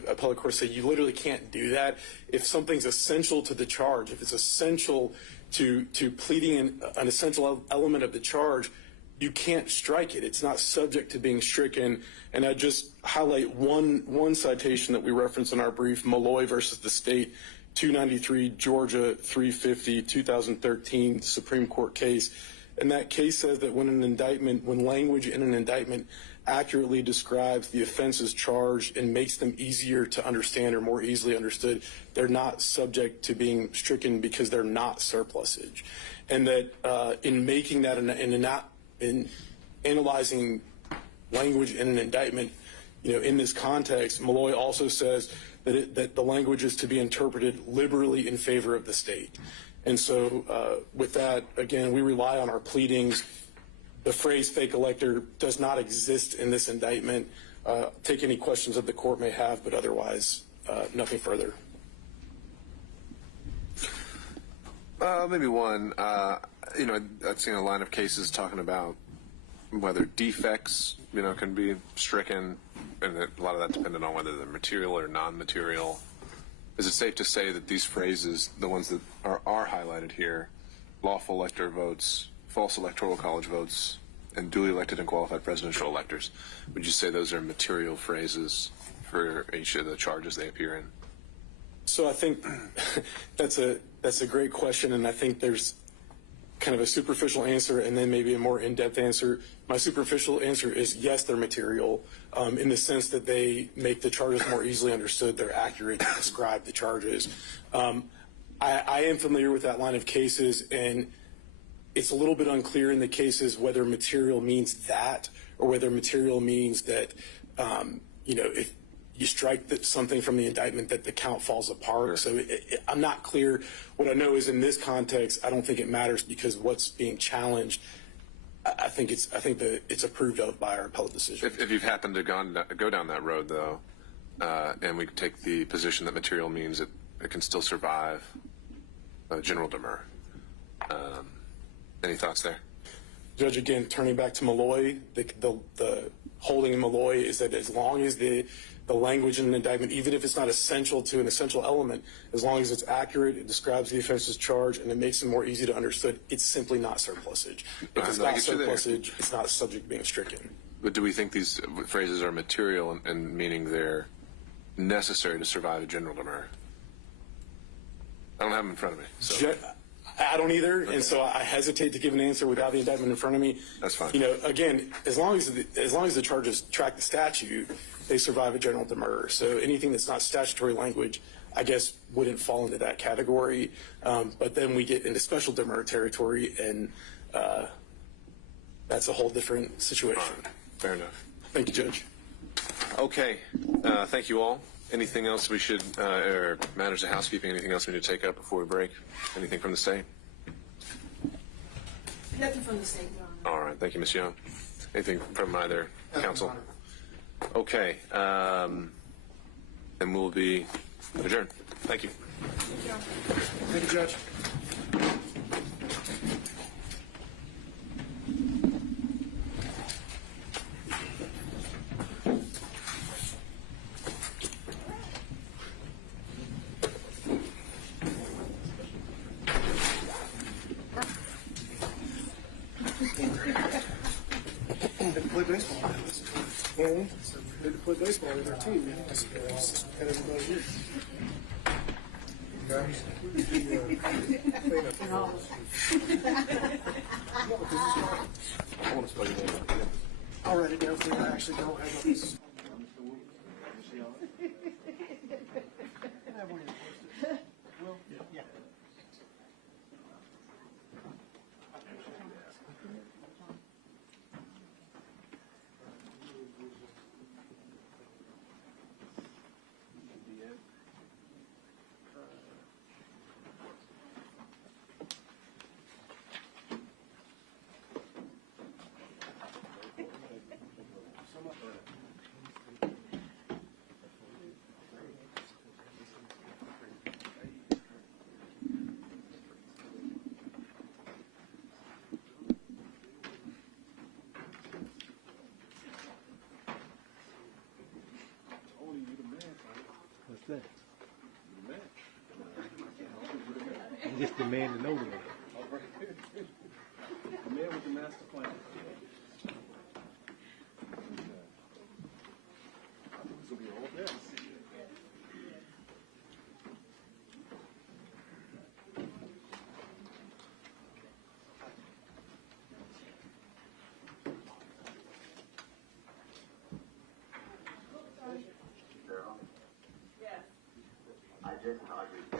appellate court says you literally can't do that. If something's essential to the charge, if it's essential to pleading an essential element of the charge, you can't strike it. It's not subject to being stricken. And I just highlight one citation that we reference in our brief, Malloy versus the state, 293 Georgia 350 2013 Supreme Court case. And that case says that when language in an indictment accurately describes the offenses charged and makes them easier to understand or more easily understood, they're not subject to being stricken because they're not surplusage. And that in making that in analyzing language in an indictment, in this context, Malloy also says that the language is to be interpreted liberally in favor of the state. And so with that, again, we rely on our pleadings. The phrase fake elector does not exist in this indictment. Take any questions that the court may have, but otherwise, nothing further. Maybe one. I've seen a line of cases talking about whether defects, can be stricken, and a lot of that dependent on whether they're material or non-material. Is it safe to say that these phrases, the ones that are highlighted here, lawful elector votes, false electoral college votes, and duly elected and qualified presidential electors, would you say those are material phrases for each of the charges they appear in? So I think that's a great question, and I think there's kind of a superficial answer and then maybe a more in-depth answer. My superficial answer is yes, they're material in the sense that they make the charges more easily understood. They're accurate to describe the charges. I am familiar with that line of cases, and it's a little bit unclear in the cases whether material means that or whether material means that, if you strike something from the indictment that the count falls apart. Sure. So I'm not clear. What I know is in this context, I don't think it matters because what's being challenged, I think that it's approved of by our appellate decision. If you've happened to go down that road, though, and we take the position that material means it can still survive general demur. Any thoughts there? Judge, again, turning back to Malloy, the holding in Malloy is that as long as the language in an indictment, even if it's not essential to an essential element, as long as it's accurate, it describes the offense's charge, and it makes it more easy to understand, it's simply not surplusage. If it's not surplusage, it's not subject to being stricken. But do we think these phrases are material and meaning they're necessary to survive a general demur? I don't have them in front of me. So. I don't either, and so I hesitate to give an answer without the indictment in front of me. That's fine. You know, again, as long as the charges track the statute, they survive a general demur. So anything that's not statutory language, I guess, wouldn't fall into that category. But then we get into special demur territory, and that's a whole different situation. Fair enough. Thank you, Judge. Okay. Thank you all. Anything else we should, or matters of housekeeping, anything else we need to take up before we break? Anything from the state? Nothing from the state, Your Honor. All right. Thank you, Ms. Young. Anything from either counsel? Okay. And we'll be adjourned. Thank you. Thank you, Judge. Play baseball. They play baseball with their team, man. And everybody here. I'll write it down for you. I actually don't have those. What's that? I'm just the man to know the man. The man with the master plan. This will be all this. I didn't argue.